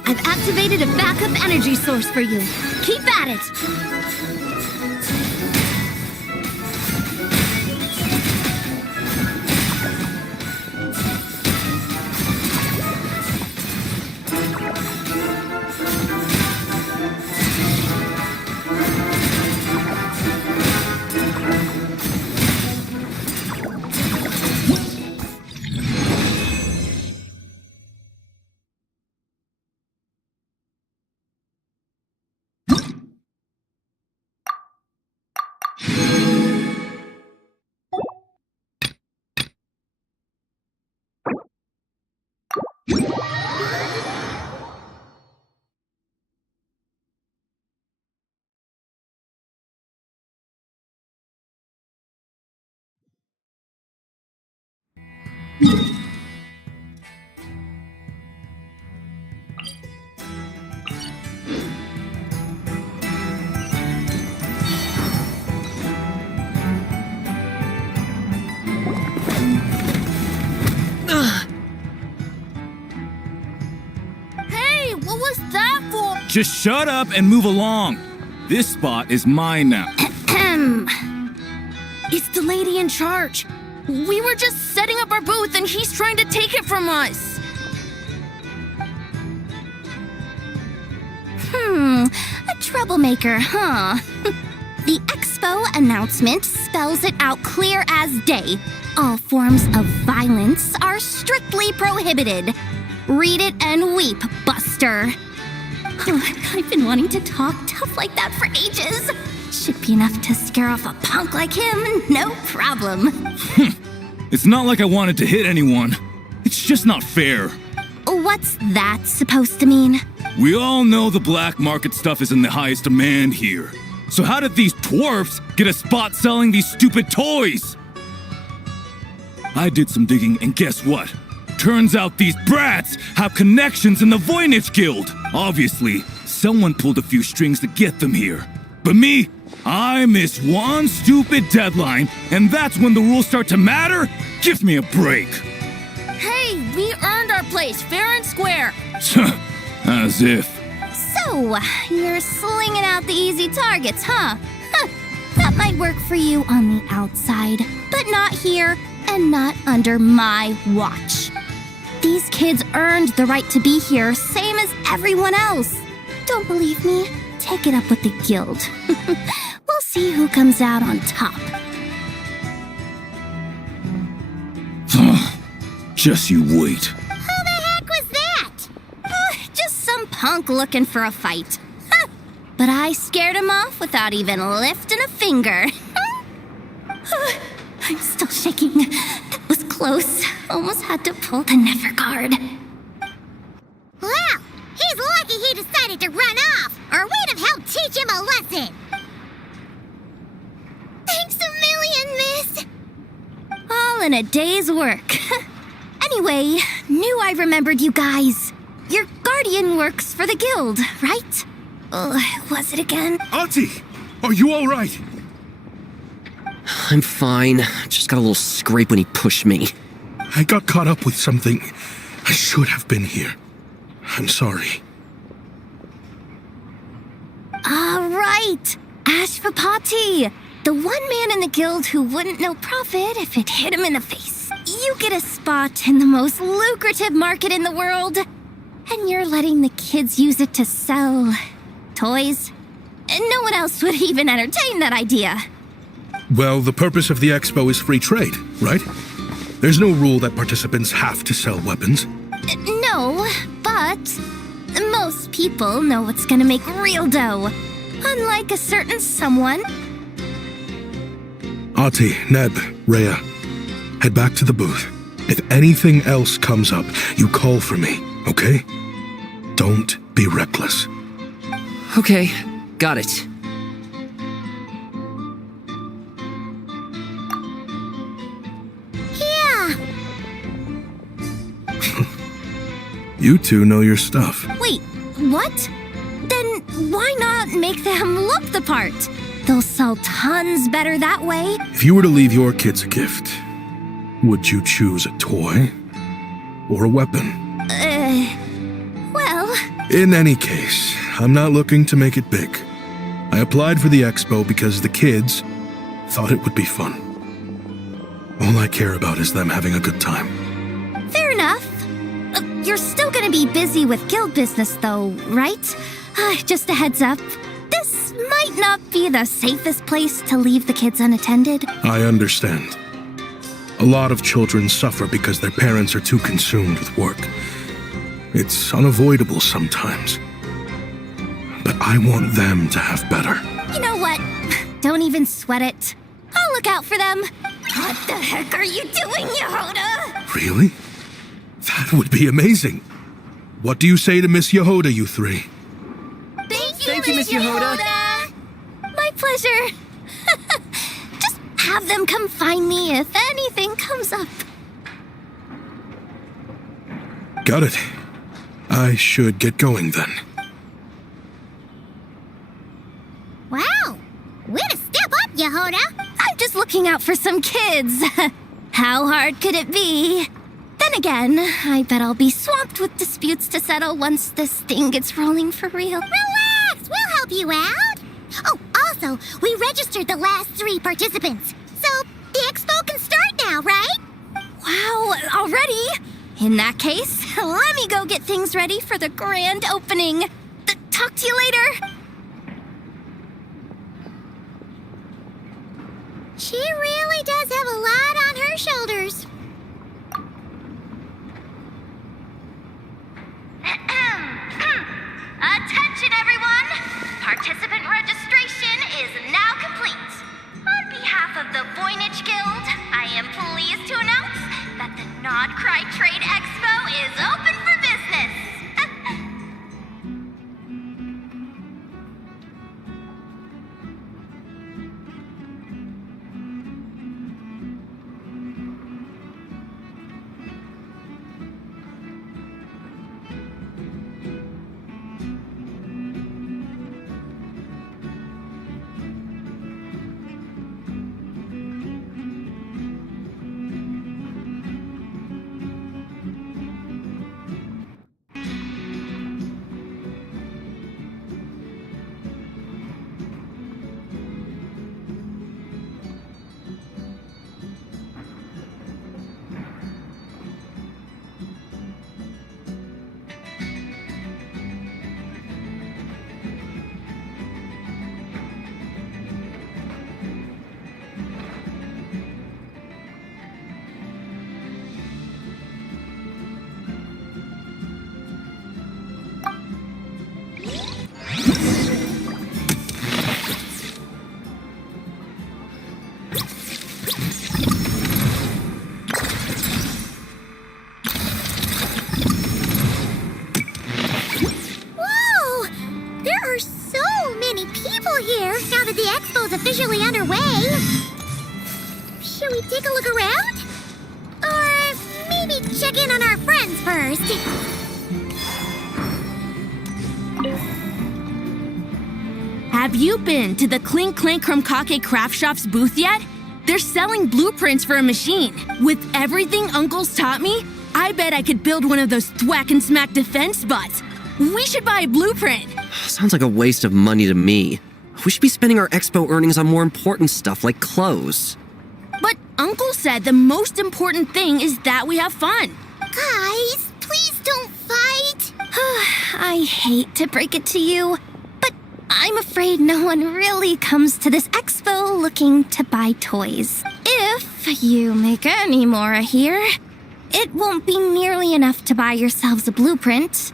I've activated a backup energy source for you. Keep at it! Hey, what was that for? Just shut up and move along. This spot is mine now. It's the lady in charge. We were just setting up our booth and he's trying to take it from us. A troublemaker, huh? The expo announcement spells it out clear as day. All forms of violence are strictly prohibited. Read it and weep, Buster. I've been wanting to talk tough like that for ages. Should be enough to scare off a punk like him, no problem. It's not like I wanted to hit anyone. It's just not fair. What's that supposed to mean? We all know the black market stuff is in the highest demand here. So how did these dwarfs get a spot selling these stupid toys? I did some digging and guess what? Turns out these brats have connections in the Voynich Guild. Obviously, someone pulled a few strings to get them here. But me, I miss one stupid deadline, and that's when the rules start to matter? Give me a break. Hey, we earned our place fair and square. As if. So, you're slinging out the easy targets, huh? That might work for you on the outside, but not here and not under my watch. These kids earned the right to be here, same as everyone else. Don't believe me? Take it up with the guild. We'll see who comes out on top. Just you wait. Who the heck was that? Just some punk looking for a fight. But I scared him off without even lifting a finger. I'm still shaking. That was close. Almost had to pull the never guard. Well, he's lucky he decided to run off, or we'd have helped teach him a lesson. Thanks a million, miss. All in a day's work. Anyway, knew I remembered you guys. Your guardian works for the guild, right? Was it again? Auntie, are you all right? I'm fine. Just got a little scrape when he pushed me. I got caught up with something. I should have been here. I'm sorry. Right. Ashvapati. The one man in the guild who wouldn't know profit if it hit him in the face. You get a spot in the most lucrative market in the world. And you're letting the kids use it to sell toys. And no one else would even entertain that idea. Well, the purpose of the expo is free trade, right? There's no rule that participants have to sell weapons. No, but most people know what's gonna make real dough. Unlike a certain someone. Ati, Neb, Rhea, head back to the booth. If anything else comes up, you call for me, okay? Don't be reckless. Okay, got it. Yeah. You two know your stuff. Wait, what? Then why not make them look the part? They'll sell tons better that way. If you were to leave your kids a gift, would you choose a toy or a weapon? Well... In any case, I'm not looking to make it big. I applied for the expo because the kids thought it would be fun. All I care about is them having a good time. Fair enough. You're still gonna be busy with guild business though, right? Just a heads up. This might not be the safest place to leave the kids unattended. I understand. A lot of children suffer because their parents are too consumed with work. It's unavoidable sometimes. But I want them to have better. You know what? Don't even sweat it. I'll look out for them. What the heck are you doing, Yehoda? Really? That would be amazing. What do you say to Miss Yehoda, you three? Thank you, Miss Yehoda. My pleasure. Just have them come find me if anything comes up. Got it. I should get going then. Wow. Way to step up, Yehoda. I'm just looking out for some kids. How hard could it be? Then again, I bet I'll be swamped with disputes to settle once this thing gets rolling for real. Relax, we'll help you out. Oh, also, we registered the last 3 participants. So, the expo can start now, right? Wow, already? In that case, let me go get things ready for the grand opening. Talk to you later. She really does have a lot on her shoulders. Attention, everyone! Participant registration is now complete. On behalf of the Voynich Guild, I am pleased to announce that the Nod-Krai Trade Expo is open for business. is officially underway. Should we take a look around? Or maybe check in on our friends first? Have you been to the Clink Clank Krumkake Craft Shop's booth yet? They're selling blueprints for a machine. With everything Uncle's taught me, I bet I could build one of those thwack and smack defense bots. We should buy a blueprint. Sounds like a waste of money to me. We should be spending our expo earnings on more important stuff like clothes. But Uncle said the most important thing is that we have fun. Guys, please don't fight. I hate to break it to you, but I'm afraid no one really comes to this expo looking to buy toys. If you make any more here, it won't be nearly enough to buy yourselves a blueprint.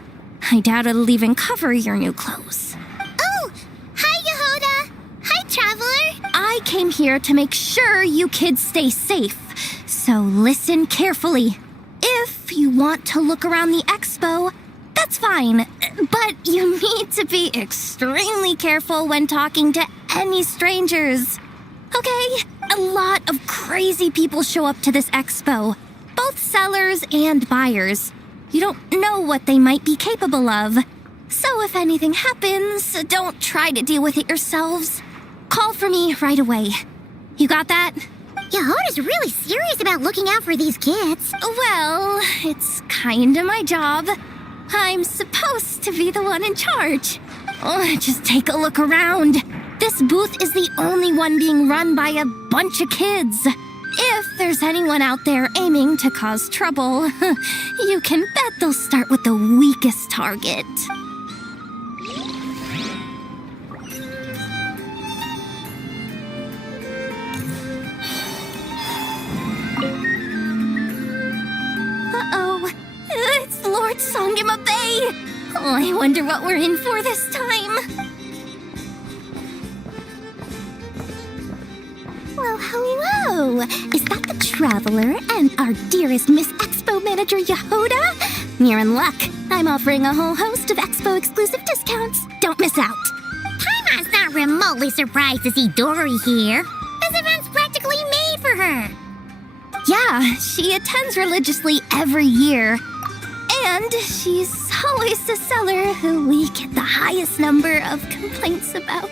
I doubt it'll even cover your new clothes. Oh, hi, Yehuda. Hi, Traveler. I came here to make sure you kids stay safe, so listen carefully. If you want to look around the expo, that's fine, but you need to be extremely careful when talking to any strangers. Okay? A lot of crazy people show up to this expo, both sellers and buyers. You don't know what they might be capable of. So if anything happens, don't try to deal with it yourselves. Call for me right away. You got that? Yehuda's really serious about looking out for these kids. Well, it's kinda my job. I'm supposed to be the one in charge. Oh, just take a look around. This booth is the only one being run by a bunch of kids. If there's anyone out there aiming to cause trouble, you can bet they'll start with the weakest target. Uh-oh, it's Lord Songima Bay. Oh, I wonder what we're in for this time. Well, hello! Is that the Traveler and our dearest Miss Expo Manager Yehuda? You're in luck. I'm offering a whole host of Expo exclusive discounts. Don't miss out. Paimon's not remotely surprised to see Dory here. This event's practically made for her. Yeah, she attends religiously every year. And she's always the seller who we get the highest number of complaints about.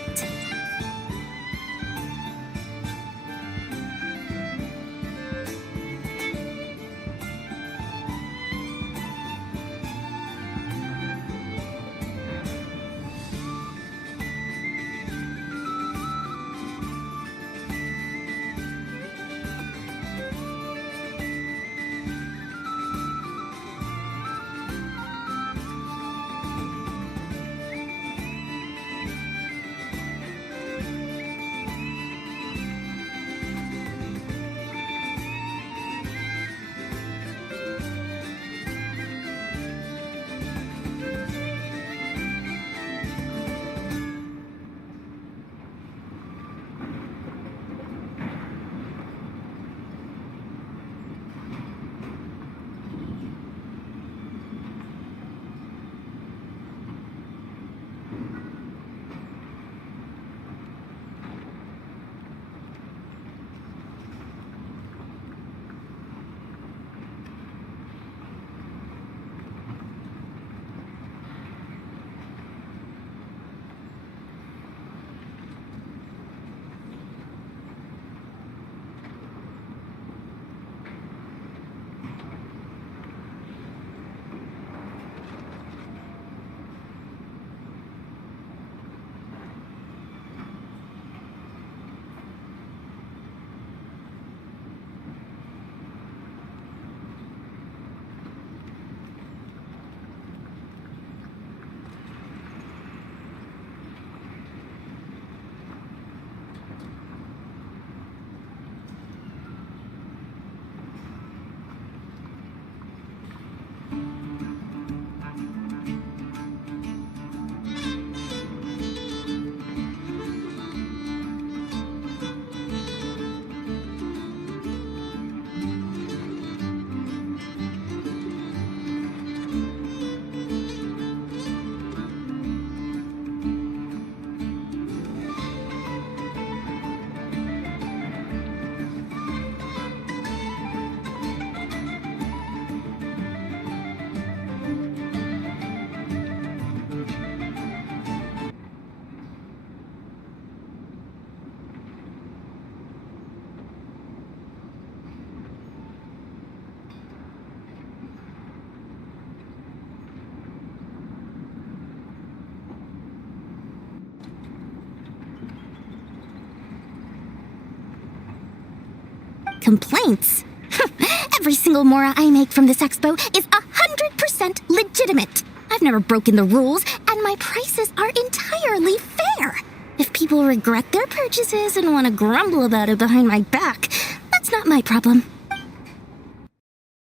Complaints? Every single mora I make from this expo is 100% legitimate. I've never broken the rules, and my prices are entirely fair. If people regret their purchases and want to grumble about it behind my back, that's not my problem.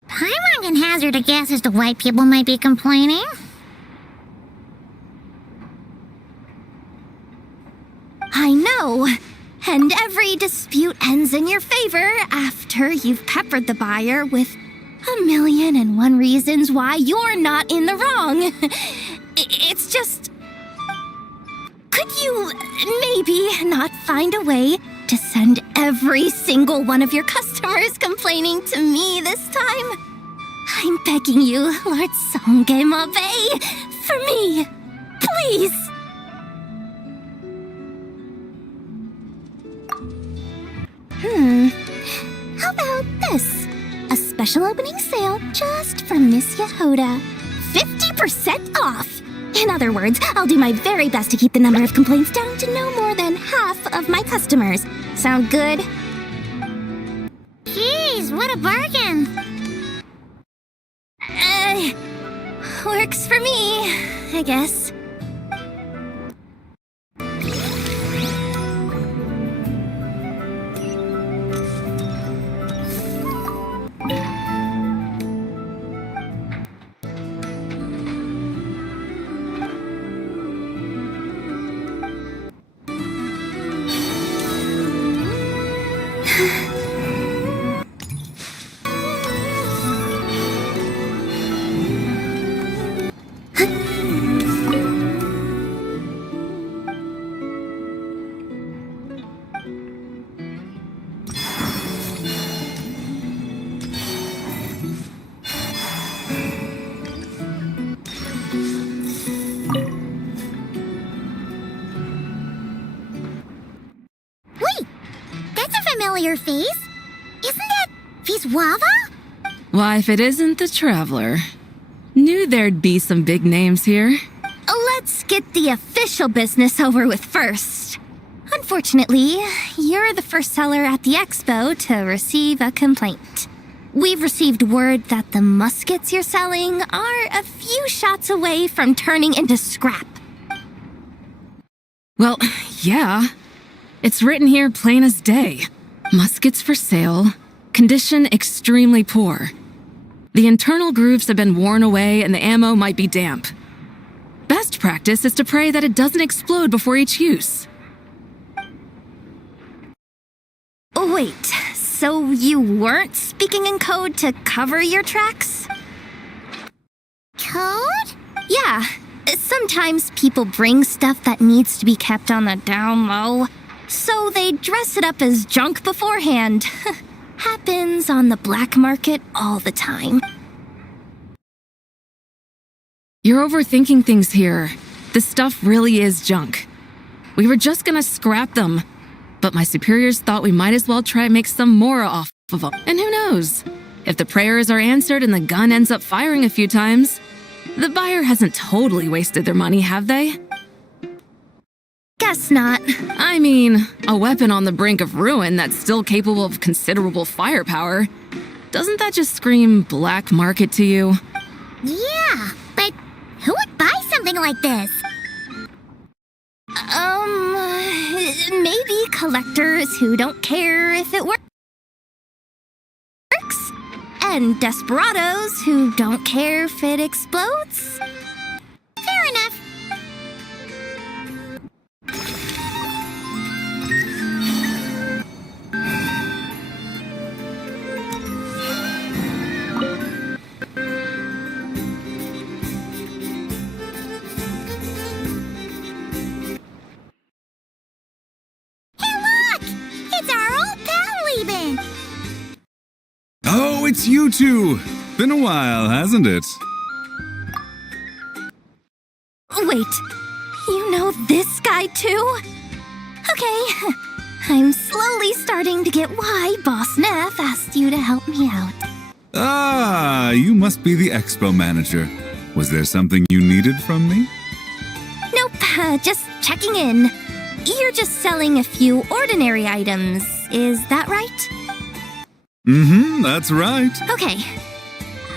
Paimon can hazard a guess as to why people might be complaining. I know. And every dispute ends in your favor after you've peppered the buyer with 1,000,001 reasons why you're not in the wrong. It's just... Could you maybe not find a way to send every single one of your customers complaining to me this time? I'm begging you, Lord Songemabe, for me, please. How about this? A special opening sale just for Miss Yehoda. 50% off! In other words, I'll do my very best to keep the number of complaints down to no more than half of my customers. Sound good? Jeez, what a bargain! Works for me, I guess. Familiar face? Isn't that Viswava? Why, if it isn't the Traveler. Knew there'd be some big names here. Let's get the official business over with first. Unfortunately, you're the first seller at the expo to receive a complaint. We've received word that the muskets you're selling are a few shots away from turning into scrap. Well, yeah. It's written here plain as day. Muskets for sale. Condition extremely poor. The internal grooves have been worn away and the ammo might be damp. Best practice is to pray that it doesn't explode before each use. Wait, so you weren't speaking in code to cover your tracks? Code? Yeah. Sometimes people bring stuff that needs to be kept on the down low, so they dress it up as junk beforehand. Happens on the black market all the time. You're overthinking things here. This stuff really is junk. We were just gonna scrap them, but my superiors thought we might as well try and make some more off of them. And who knows? If the prayers are answered and the gun ends up firing a few times, the buyer hasn't totally wasted their money, have they? Guess not. I mean, a weapon on the brink of ruin that's still capable of considerable firepower. Doesn't that just scream black market to you? Yeah, but who would buy something like this? Maybe collectors who don't care if it works. And desperados who don't care if it explodes. Fair enough. Oh, it's you two! Been a while, hasn't it? Wait, you know this guy too? Okay, I'm slowly starting to get why Boss Neff asked you to help me out. Ah, you must be the expo manager. Was there something you needed from me? Nope, just checking in. You're just selling a few ordinary items, is that right? That's right. Okay.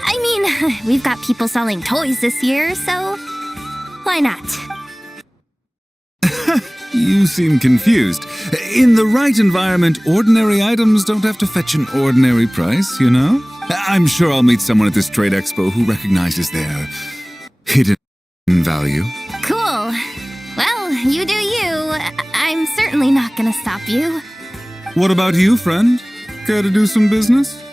I mean, we've got people selling toys this year, so why not? You seem confused. In the right environment, ordinary items don't have to fetch an ordinary price, you know? I'm sure I'll meet someone at this trade expo who recognizes their hidden value. Cool. Well, you do you. I'm certainly not gonna stop you. What about you, friend? Care to do some business?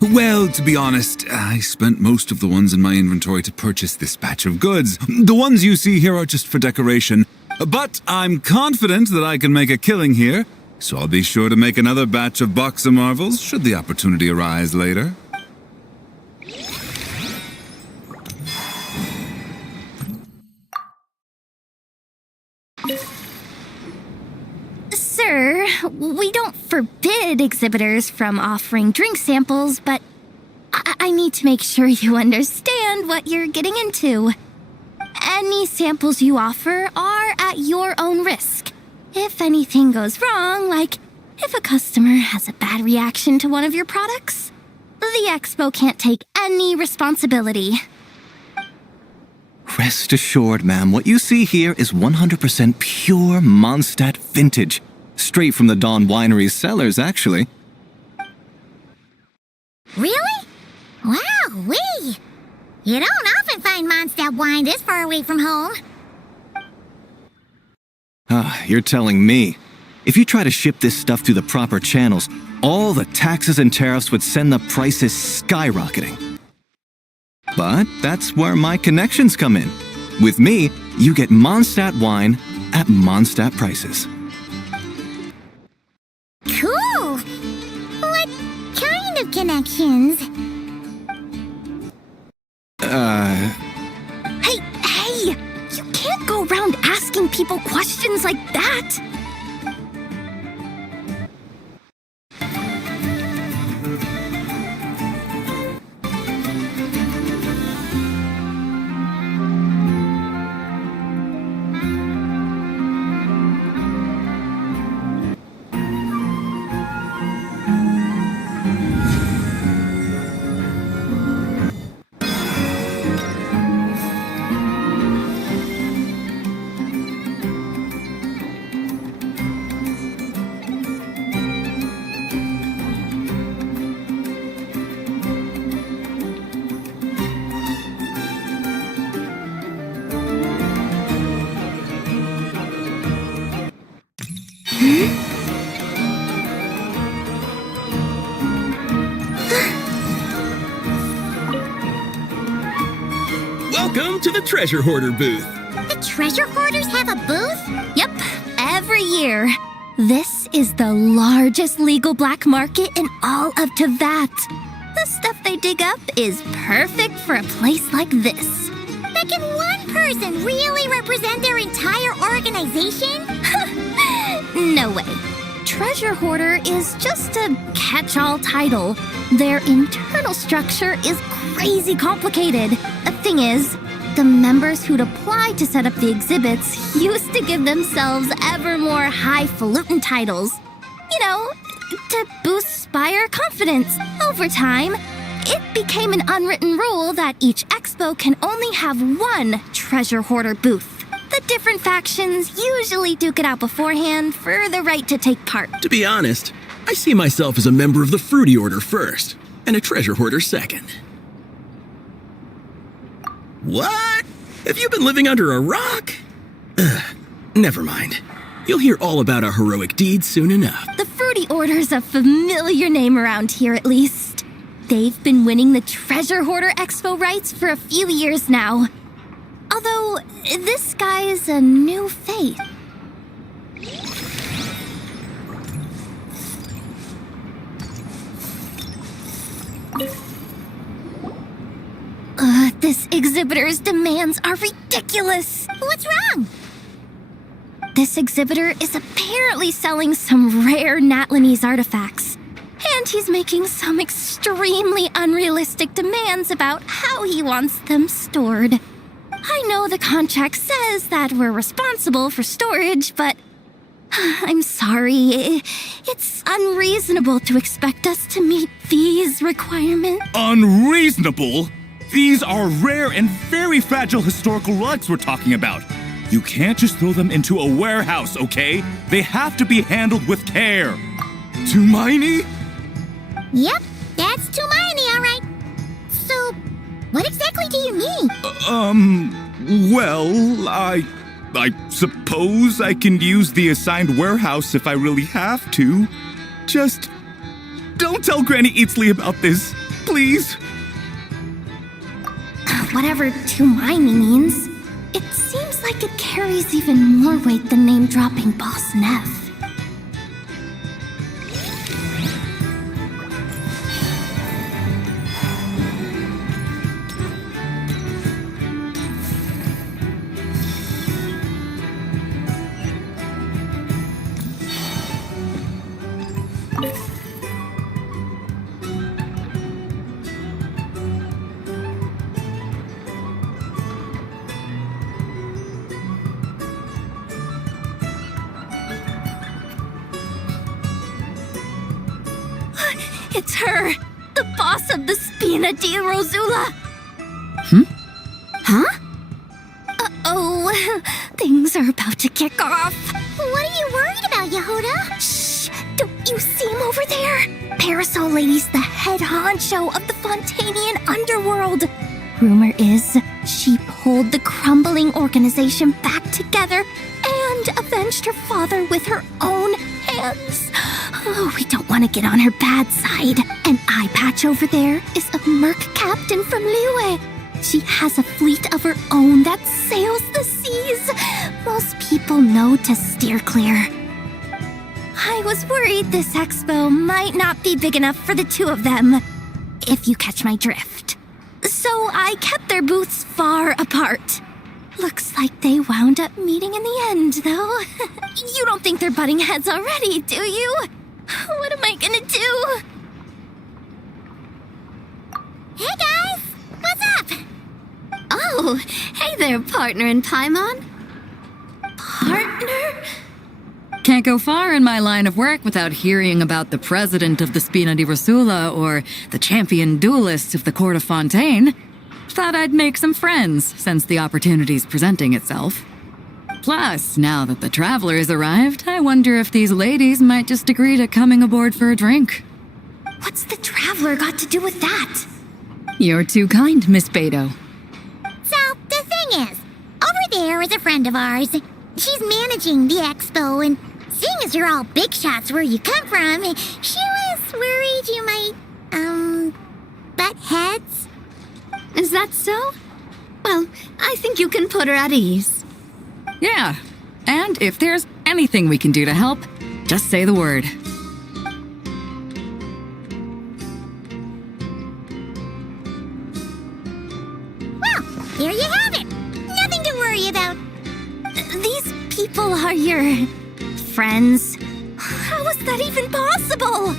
Well, to be honest, I spent most of the ones in my inventory to purchase this batch of goods. The ones you see here are just for decoration. But I'm confident that I can make a killing here, so I'll be sure to make another batch of Box of Marvels should the opportunity arise later. Sir, we don't forbid exhibitors from offering drink samples, but I need to make sure you understand what you're getting into. Any samples you offer are at your own risk. If anything goes wrong, like if a customer has a bad reaction to one of your products, the expo can't take any responsibility. Rest assured, ma'am, what you see here is 100% pure Mondstadt vintage. Straight from the Dawn Winery's cellars, actually. Really? Wow-wee! You don't often find Mondstadt wine this far away from home. Ah, you're telling me. If you try to ship this stuff through the proper channels, all the taxes and tariffs would send the prices skyrocketing. But that's where my connections come in. With me, you get Mondstadt wine at Mondstadt prices. Cool! What kind of connections? Hey! You can't go around asking people questions like that! Welcome to the Treasure Hoarder booth. The treasure hoarders have a booth? Yep, every year. This is the largest legal black market in all of Teyvat. The stuff they dig up is perfect for a place like this. But can one person really represent their entire organization? No way. Treasure Hoarder is just a catch-all title. Their internal structure is crazy complicated. The thing is, the members who'd apply to set up the exhibits used to give themselves ever more highfalutin titles. You know, to boost buyer confidence. Over time, it became an unwritten rule that each expo can only have one Treasure Hoarder booth. The different factions usually duke it out beforehand for the right to take part. To be honest, I see myself as a member of the Fruity Order first, and a Treasure Hoarder second. What? Have you been living under a rock? Never mind. You'll hear all about our heroic deeds soon enough. The Fruity Order's a familiar name around here, at least. They've been winning the Treasure Hoarder Expo rights for a few years now. Although, this guy's a new face. This exhibitor's demands are ridiculous. What's wrong? This exhibitor is apparently selling some rare Natlanese artifacts. And he's making some extremely unrealistic demands about how he wants them stored. I know the contract says that we're responsible for storage, but I'm sorry. It's unreasonable to expect us to meet these requirements. Unreasonable? These are rare and very fragile historical relics we're talking about. You can't just throw them into a warehouse, okay? They have to be handled with care. Too miney? Yep, that's too many, all right. So, what exactly do you mean? Well, I suppose I can use the assigned warehouse if I really have to. Just don't tell Granny Eatsley about this, please. Whatever Tumaini means, it seems like it carries even more weight than name-dropping Boss Neff. It's her! The boss of the Spina di Rosula! Huh? Uh-oh, things are about to kick off. What are you worried about, Yehuda? Shh! Don't you see him over there? Parasol Lady's the head honcho of the Fontanian underworld. Rumor is she pulled the crumbling organization back together and avenged her father with her own hands. Oh, we don't want to get on her bad side. An eye patch over there is a merc captain from Liyue. She has a fleet of her own that sails the seas. Most people know to steer clear. I was worried this expo might not be big enough for the two of them, if you catch my drift. So I kept their booths far apart. Looks like they wound up meeting in the end, though. You don't think they're butting heads already, do you? What am I gonna do? Hey guys, what's up? Oh, hey there, partner in Paimon. Partner? Can't go far in my line of work without hearing about the president of the Spina di Rosula or the champion duelist of the court of Fontaine. Thought I'd make some friends since the opportunity's presenting itself. Plus, now that the traveler has arrived, I wonder if these ladies might just agree to coming aboard for a drink. What's the traveler got to do with that? You're too kind, Miss Beto. So, the thing is, over there is a friend of ours. She's managing the expo, and seeing as you're all big shots where you come from, she was worried you might, butt heads. Is that so? Well, I think you can put her at ease. Yeah, and if there's anything we can do to help, just say the word. Well, there you have it. Nothing to worry about. These people are your friends. How is that even possible?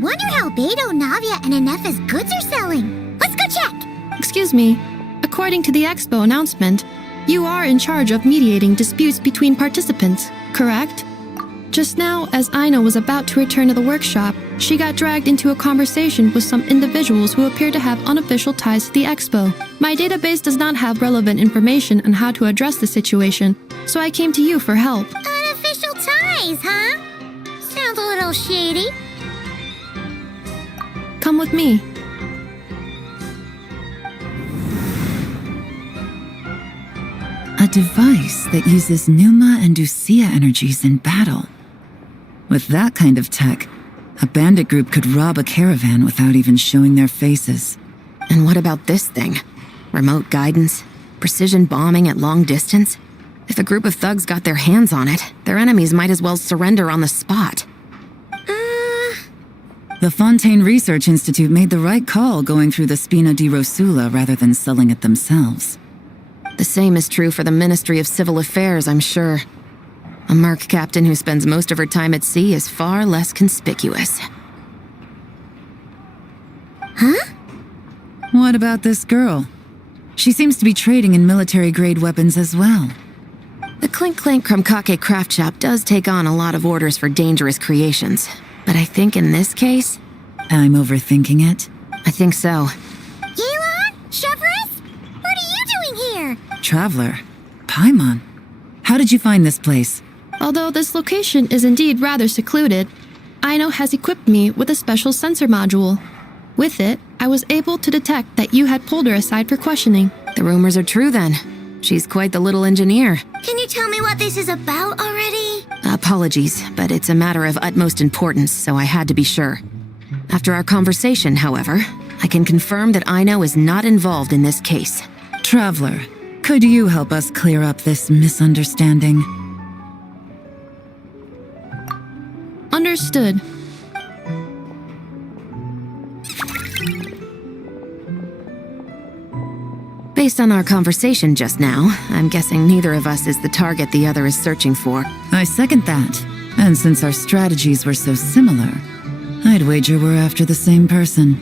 Wonder how Beto, Navia, and Anefa's goods are selling. Let's go check. Excuse me. According to the expo announcement, you are in charge of mediating disputes between participants, correct? Just now, as Aino was about to return to the workshop, she got dragged into a conversation with some individuals who appear to have unofficial ties to the expo. My database does not have relevant information on how to address the situation, so I came to you for help. Unofficial ties, huh? Sounds a little shady. Come with me. A device that uses Pneuma and Usia energies in battle. With that kind of tech, a bandit group could rob a caravan without even showing their faces. And what about this thing? Remote guidance? Precision bombing at long distance? If a group of thugs got their hands on it, their enemies might as well surrender on the spot. The Fontaine Research Institute made the right call going through the Spina di Rosula rather than selling it themselves. The same is true for the Ministry of Civil Affairs, I'm sure. A merc captain who spends most of her time at sea is far less conspicuous. Huh? What about this girl? She seems to be trading in military-grade weapons as well. The Clink Clank Krumkake craft shop does take on a lot of orders for dangerous creations. But I think in this case... I'm overthinking it? I think so. Yelan? Chevres? What are you doing here? Traveler? Paimon? How did you find this place? Although this location is indeed rather secluded, Aino has equipped me with a special sensor module. With it, I was able to detect that you had pulled her aside for questioning. The rumors are true then. She's quite the little engineer. Can you tell me what this is about already? Apologies, but it's a matter of utmost importance, so I had to be sure. After our conversation, however, I can confirm that Aino is not involved in this case. Traveler, could you help us clear up this misunderstanding? Understood. Based on our conversation just now, I'm guessing neither of us is the target the other is searching for. I second that. And since our strategies were so similar, I'd wager we're after the same person.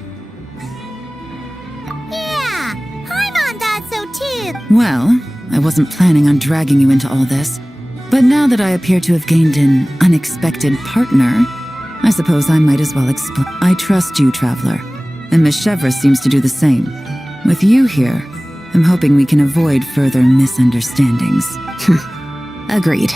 Yeah, Paimon thought so too. Well, I wasn't planning on dragging you into all this, but now that I appear to have gained an unexpected partner, I suppose I might as well explain. I trust you, Traveler, and Miss Chevres seems to do the same. With you here, I'm hoping we can avoid further misunderstandings. Agreed.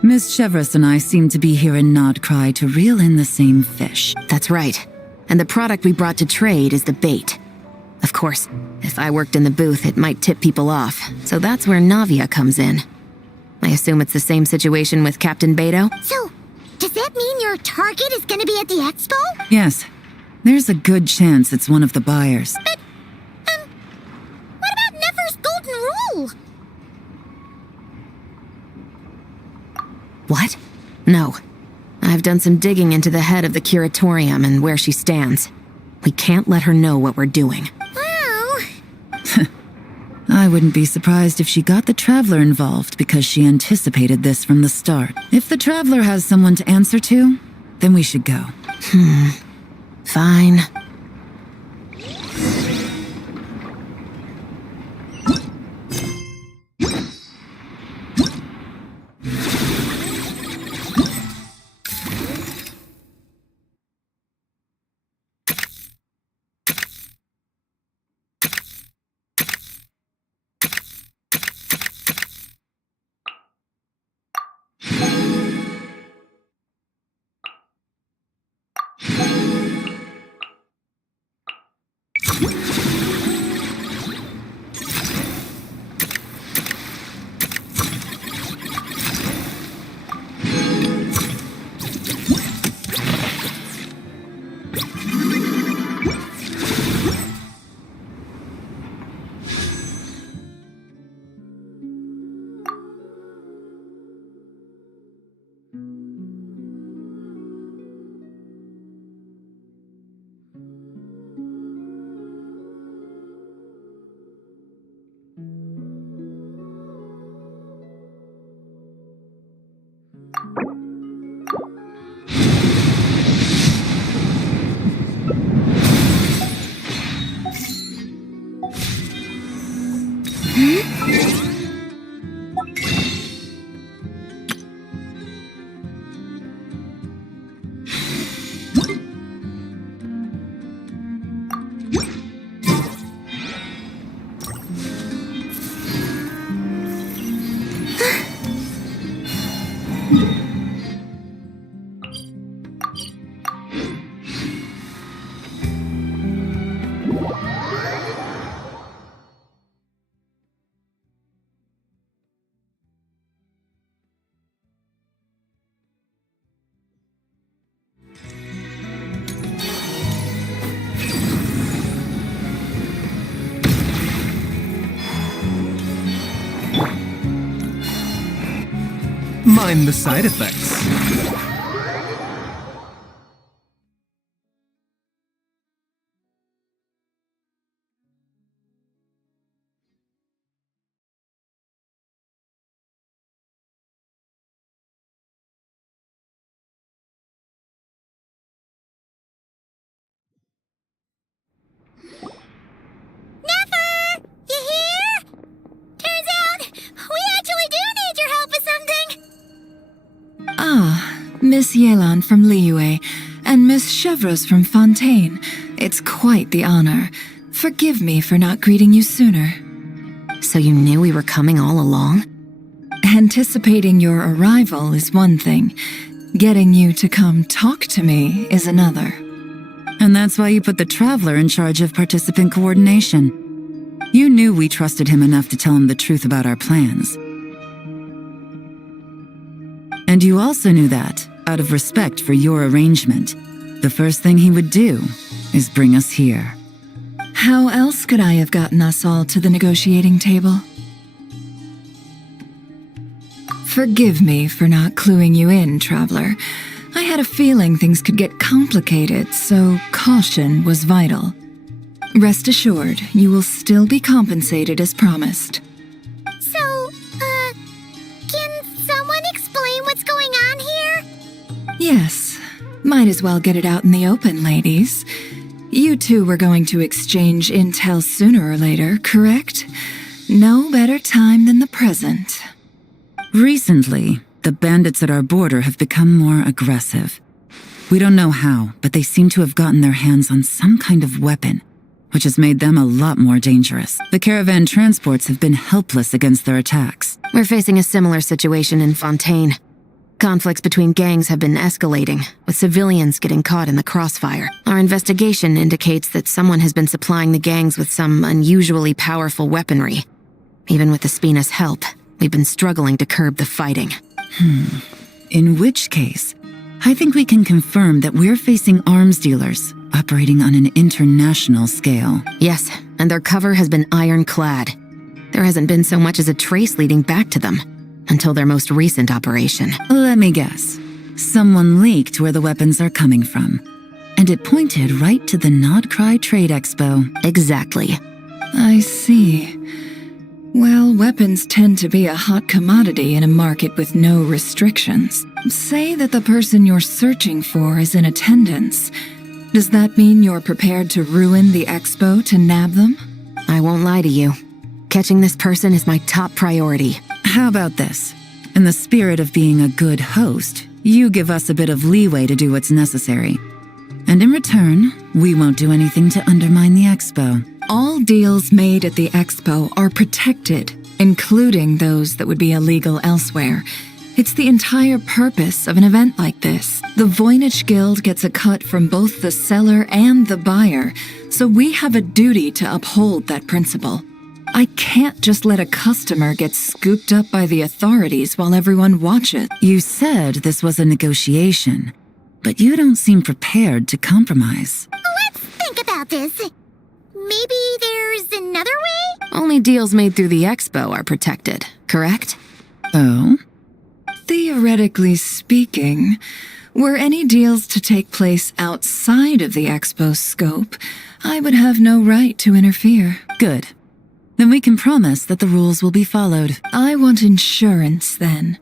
Miss Chevres and I seem to be here in Nod-Krai to reel in the same fish. That's right. And the product we brought to trade is the bait. Of course, if I worked in the booth, it might tip people off, so that's where Navia comes in. I assume it's the same situation with Captain Beto? So, does that mean your target is gonna be at the expo? Yes. There's a good chance it's one of the buyers. But, what about Nefer's golden rule? What? No. I've done some digging into the head of the curatorium and where she stands. We can't let her know what we're doing. Well... I wouldn't be surprised if she got the Traveler involved because she anticipated this from the start. If the Traveler has someone to answer to, then we should go. Fine. mind the side effects. You here? Turns out, we actually do need your help with something. Ah, Miss Yelan from Liyue and Miss Chevreuse from Fontaine. It's quite the honor. Forgive me for not greeting you sooner. So you knew we were coming all along? Anticipating your arrival is one thing. Getting you to come talk to me is another. And that's why you put the Traveler in charge of participant coordination. You knew we trusted him enough to tell him the truth about our plans. And you also knew that, out of respect for your arrangement, the first thing he would do is bring us here. How else could I have gotten us all to the negotiating table? Forgive me for not cluing you in, Traveler. I had a feeling things could get complicated, so caution was vital. Rest assured, you will still be compensated as promised. So, can someone explain what's going on here? Yes, might as well get it out in the open, ladies. You two were going to exchange intel sooner or later, correct? No better time than the present. Recently, the bandits at our border have become more aggressive. We don't know how, but they seem to have gotten their hands on some kind of weapon, which has made them a lot more dangerous. The caravan transports have been helpless against their attacks. We're facing a similar situation in Fontaine. Conflicts between gangs have been escalating, with civilians getting caught in the crossfire. Our investigation indicates that someone has been supplying the gangs with some unusually powerful weaponry. Even with the Spina's help, we've been struggling to curb the fighting. In which case, I think we can confirm that we're facing arms dealers operating on an international scale. Yes, and their cover has been ironclad. There hasn't been so much as a trace leading back to them, until their most recent operation. Let me guess. Someone leaked where the weapons are coming from, and it pointed right to the Nod-Krai Trade Expo. Exactly. I see. Well, weapons tend to be a hot commodity in a market with no restrictions. Say that the person you're searching for is in attendance. Does that mean you're prepared to ruin the expo to nab them? I won't lie to you. Catching this person is my top priority. How about this? In the spirit of being a good host, you give us a bit of leeway to do what's necessary. And in return, we won't do anything to undermine the expo. All deals made at the expo are protected, including those that would be illegal elsewhere. It's the entire purpose of an event like this. The Voynich Guild gets a cut from both the seller and the buyer, so we have a duty to uphold that principle. I can't just let a customer get scooped up by the authorities while everyone watches. You said this was a negotiation, but you don't seem prepared to compromise. Let's think about this. Maybe there's another way? Only deals made through the expo are protected, correct? Oh? Theoretically speaking, were any deals to take place outside of the expo's scope, I would have no right to interfere. Good. Then we can promise that the rules will be followed. I want insurance, then.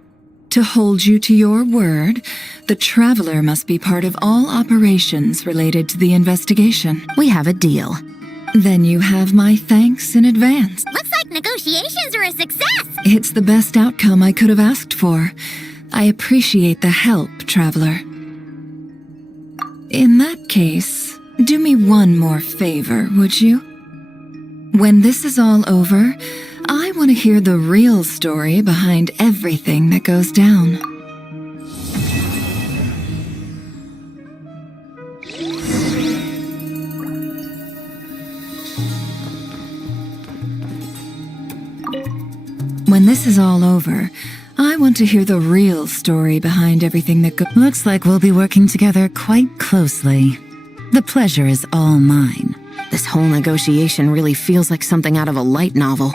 To hold you to your word, the Traveler must be part of all operations related to the investigation. We have a deal. Then you have my thanks in advance. Looks like negotiations are a success! It's the best outcome I could have asked for. I appreciate the help, Traveler. In that case, do me one more favor, would you? When this is all over, I want to hear the real story behind everything that goes down. When this is all over, I want to hear the real story behind everything that goes. Looks like we'll be working together quite closely. The pleasure is all mine. This whole negotiation really feels like something out of a light novel.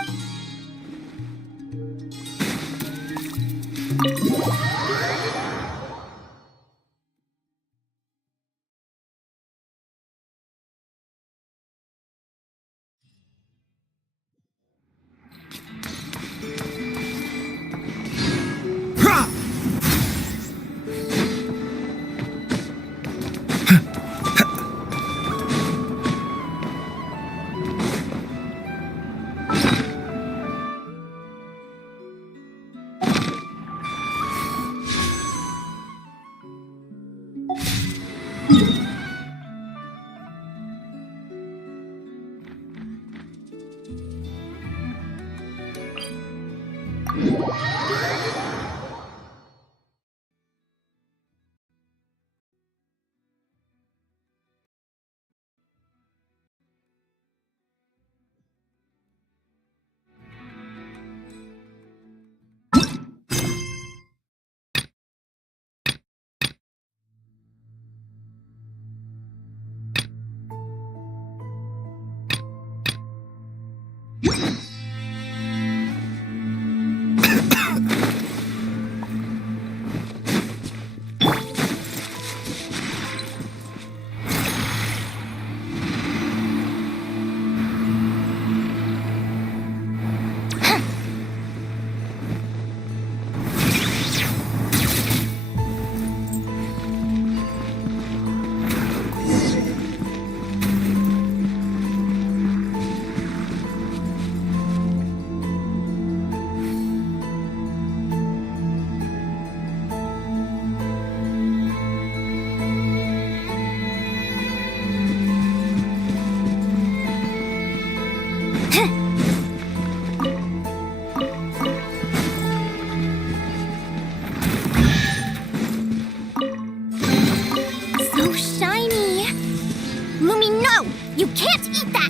So shiny. Lumi, no! You can't eat that!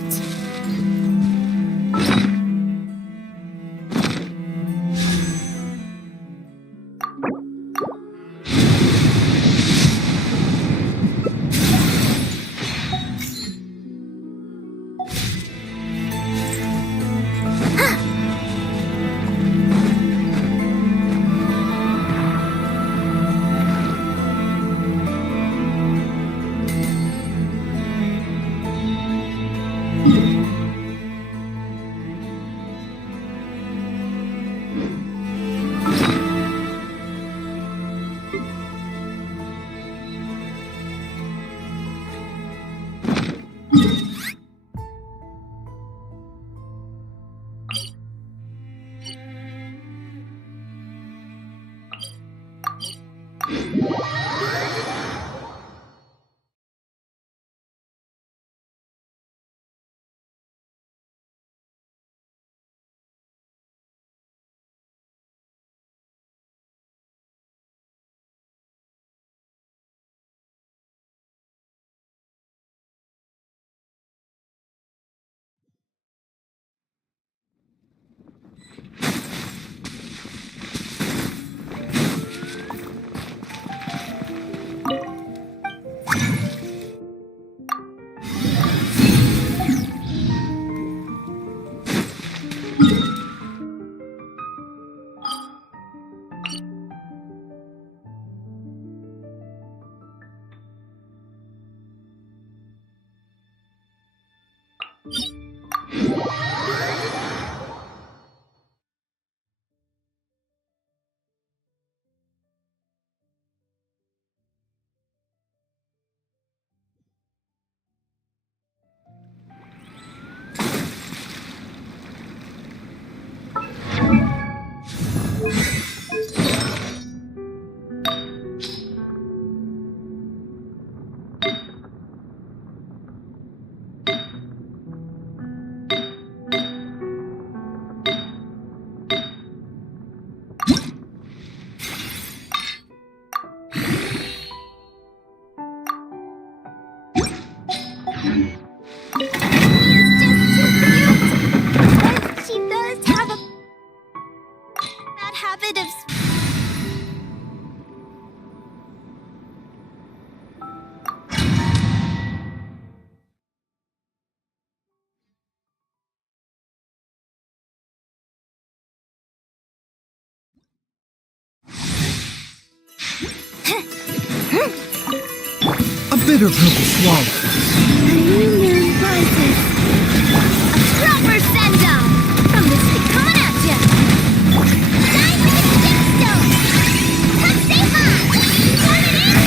bitter pill to swallow. A new moon rises. A proper send-off from the sea coming at ya. Die with a stick stone. Touch safe on. Turn it in.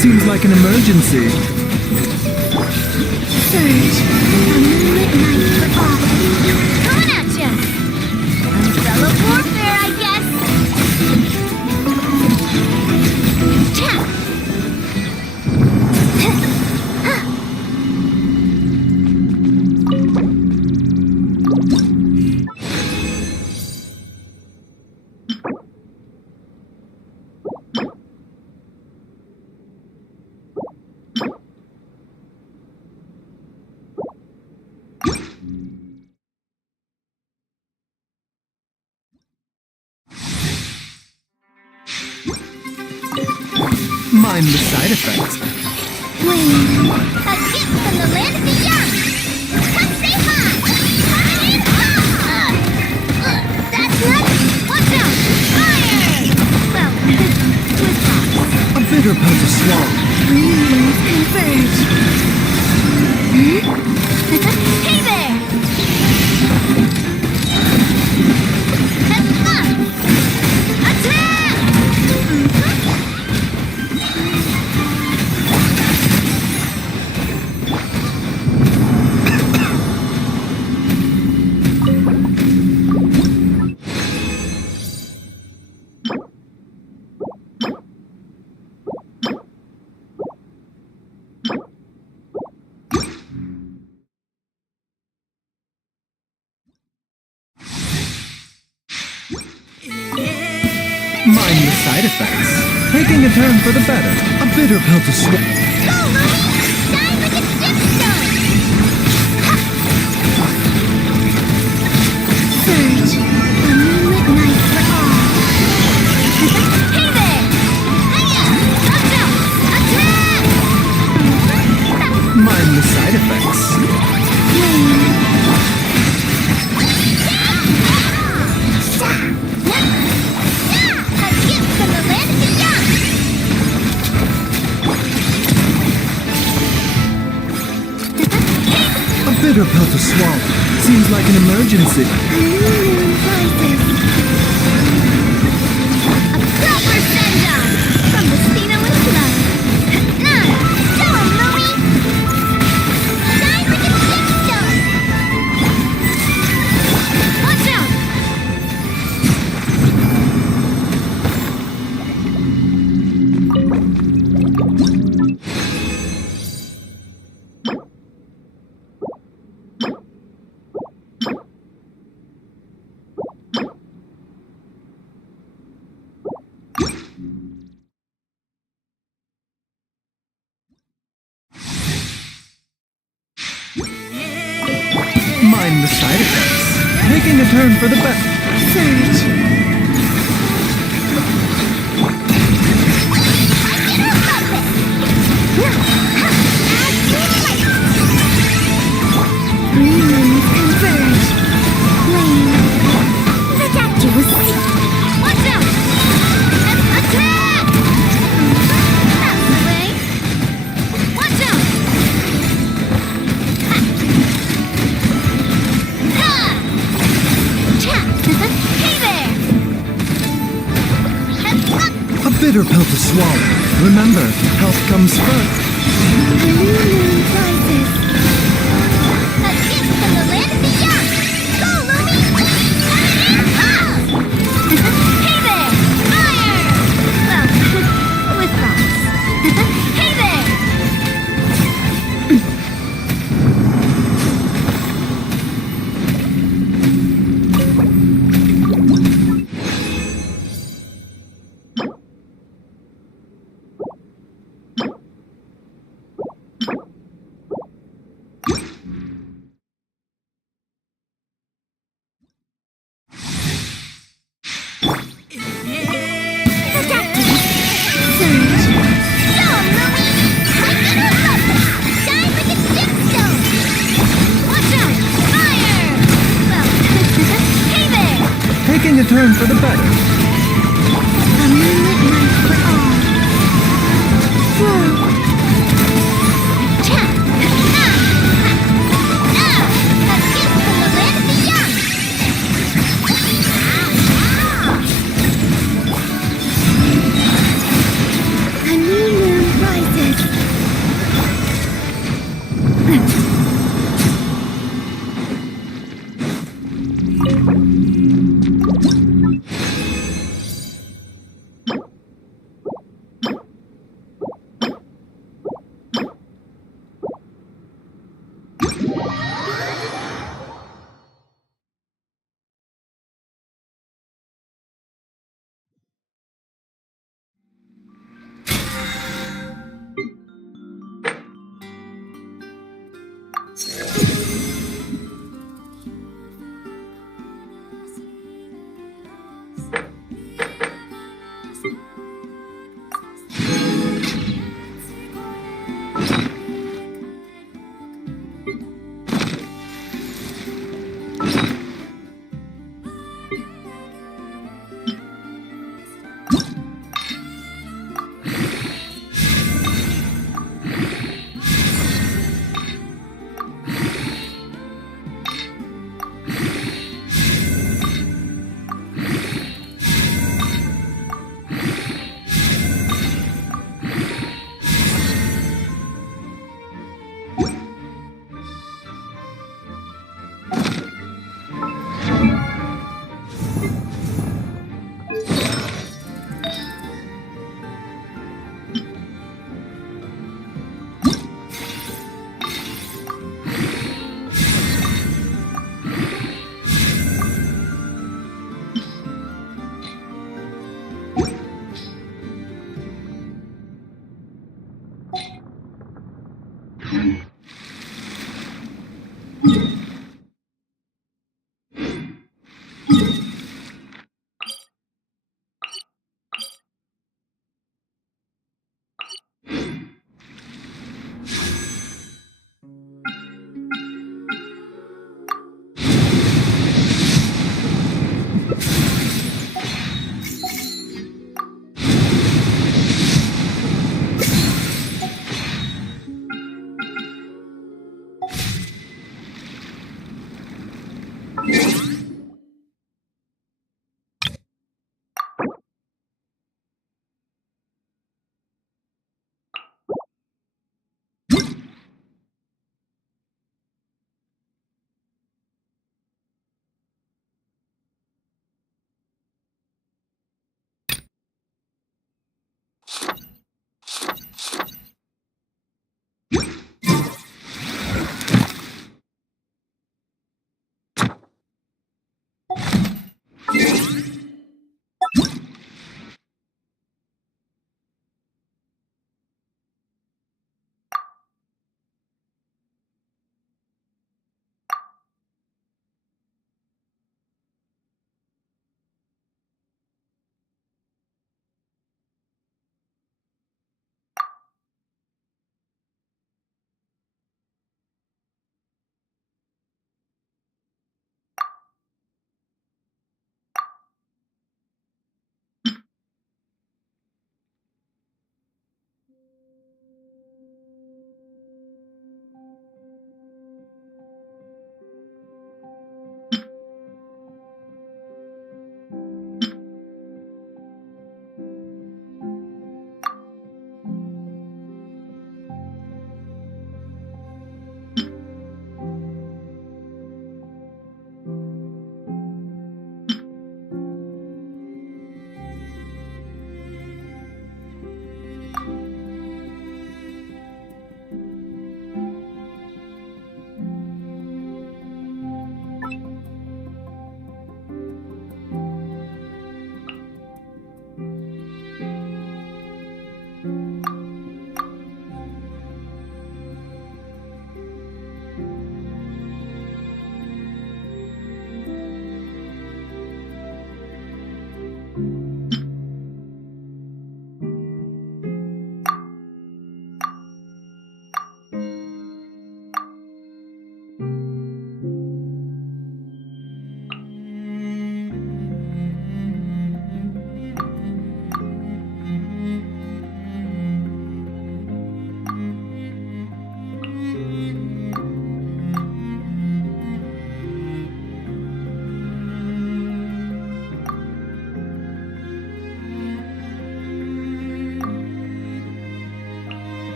Seems like an emergency. Surge. A moonlit night for all. Coming at ya. Umbrella warfare, I guess. Tap. Mind the side effects. Wait. A gift from the land of the young. Come say hi. That's nuts. Watch out. Fire. Well, twist off. A bitter pill to swallow. Dreams converge. Hey there. Attack. Mind the side effects. Taking a turn for the better. A bitter pill to swallow. Go, Louie! Die with a stick stone! Surge. A moonlit night for all. Hey there! Hiya! Watch out! Attack! Mind the side effects. A gift from the land of the young! A bitter pill to swallow. Seems like an emergency. A new moon rises. A proper send-off from the Spino and Club. Now, tell him, Louie! Die with a stick stone! Watch out! Mind the side effects. Taking a turn for the better. Surge. Dreams converge. Flame. Ridiculous. Watch out! Attack! That's the way. Watch out! Hey there! A bitter pill to swallow. Remember, health comes first. A new moon rises. A gift from the land of the young. Go, Louie! Hey there! Fire! Well, with rocks. Hey there! turn for the better. A moonlit night for all. Whoa. Cha! A gift from the land of the young! A new moon rises.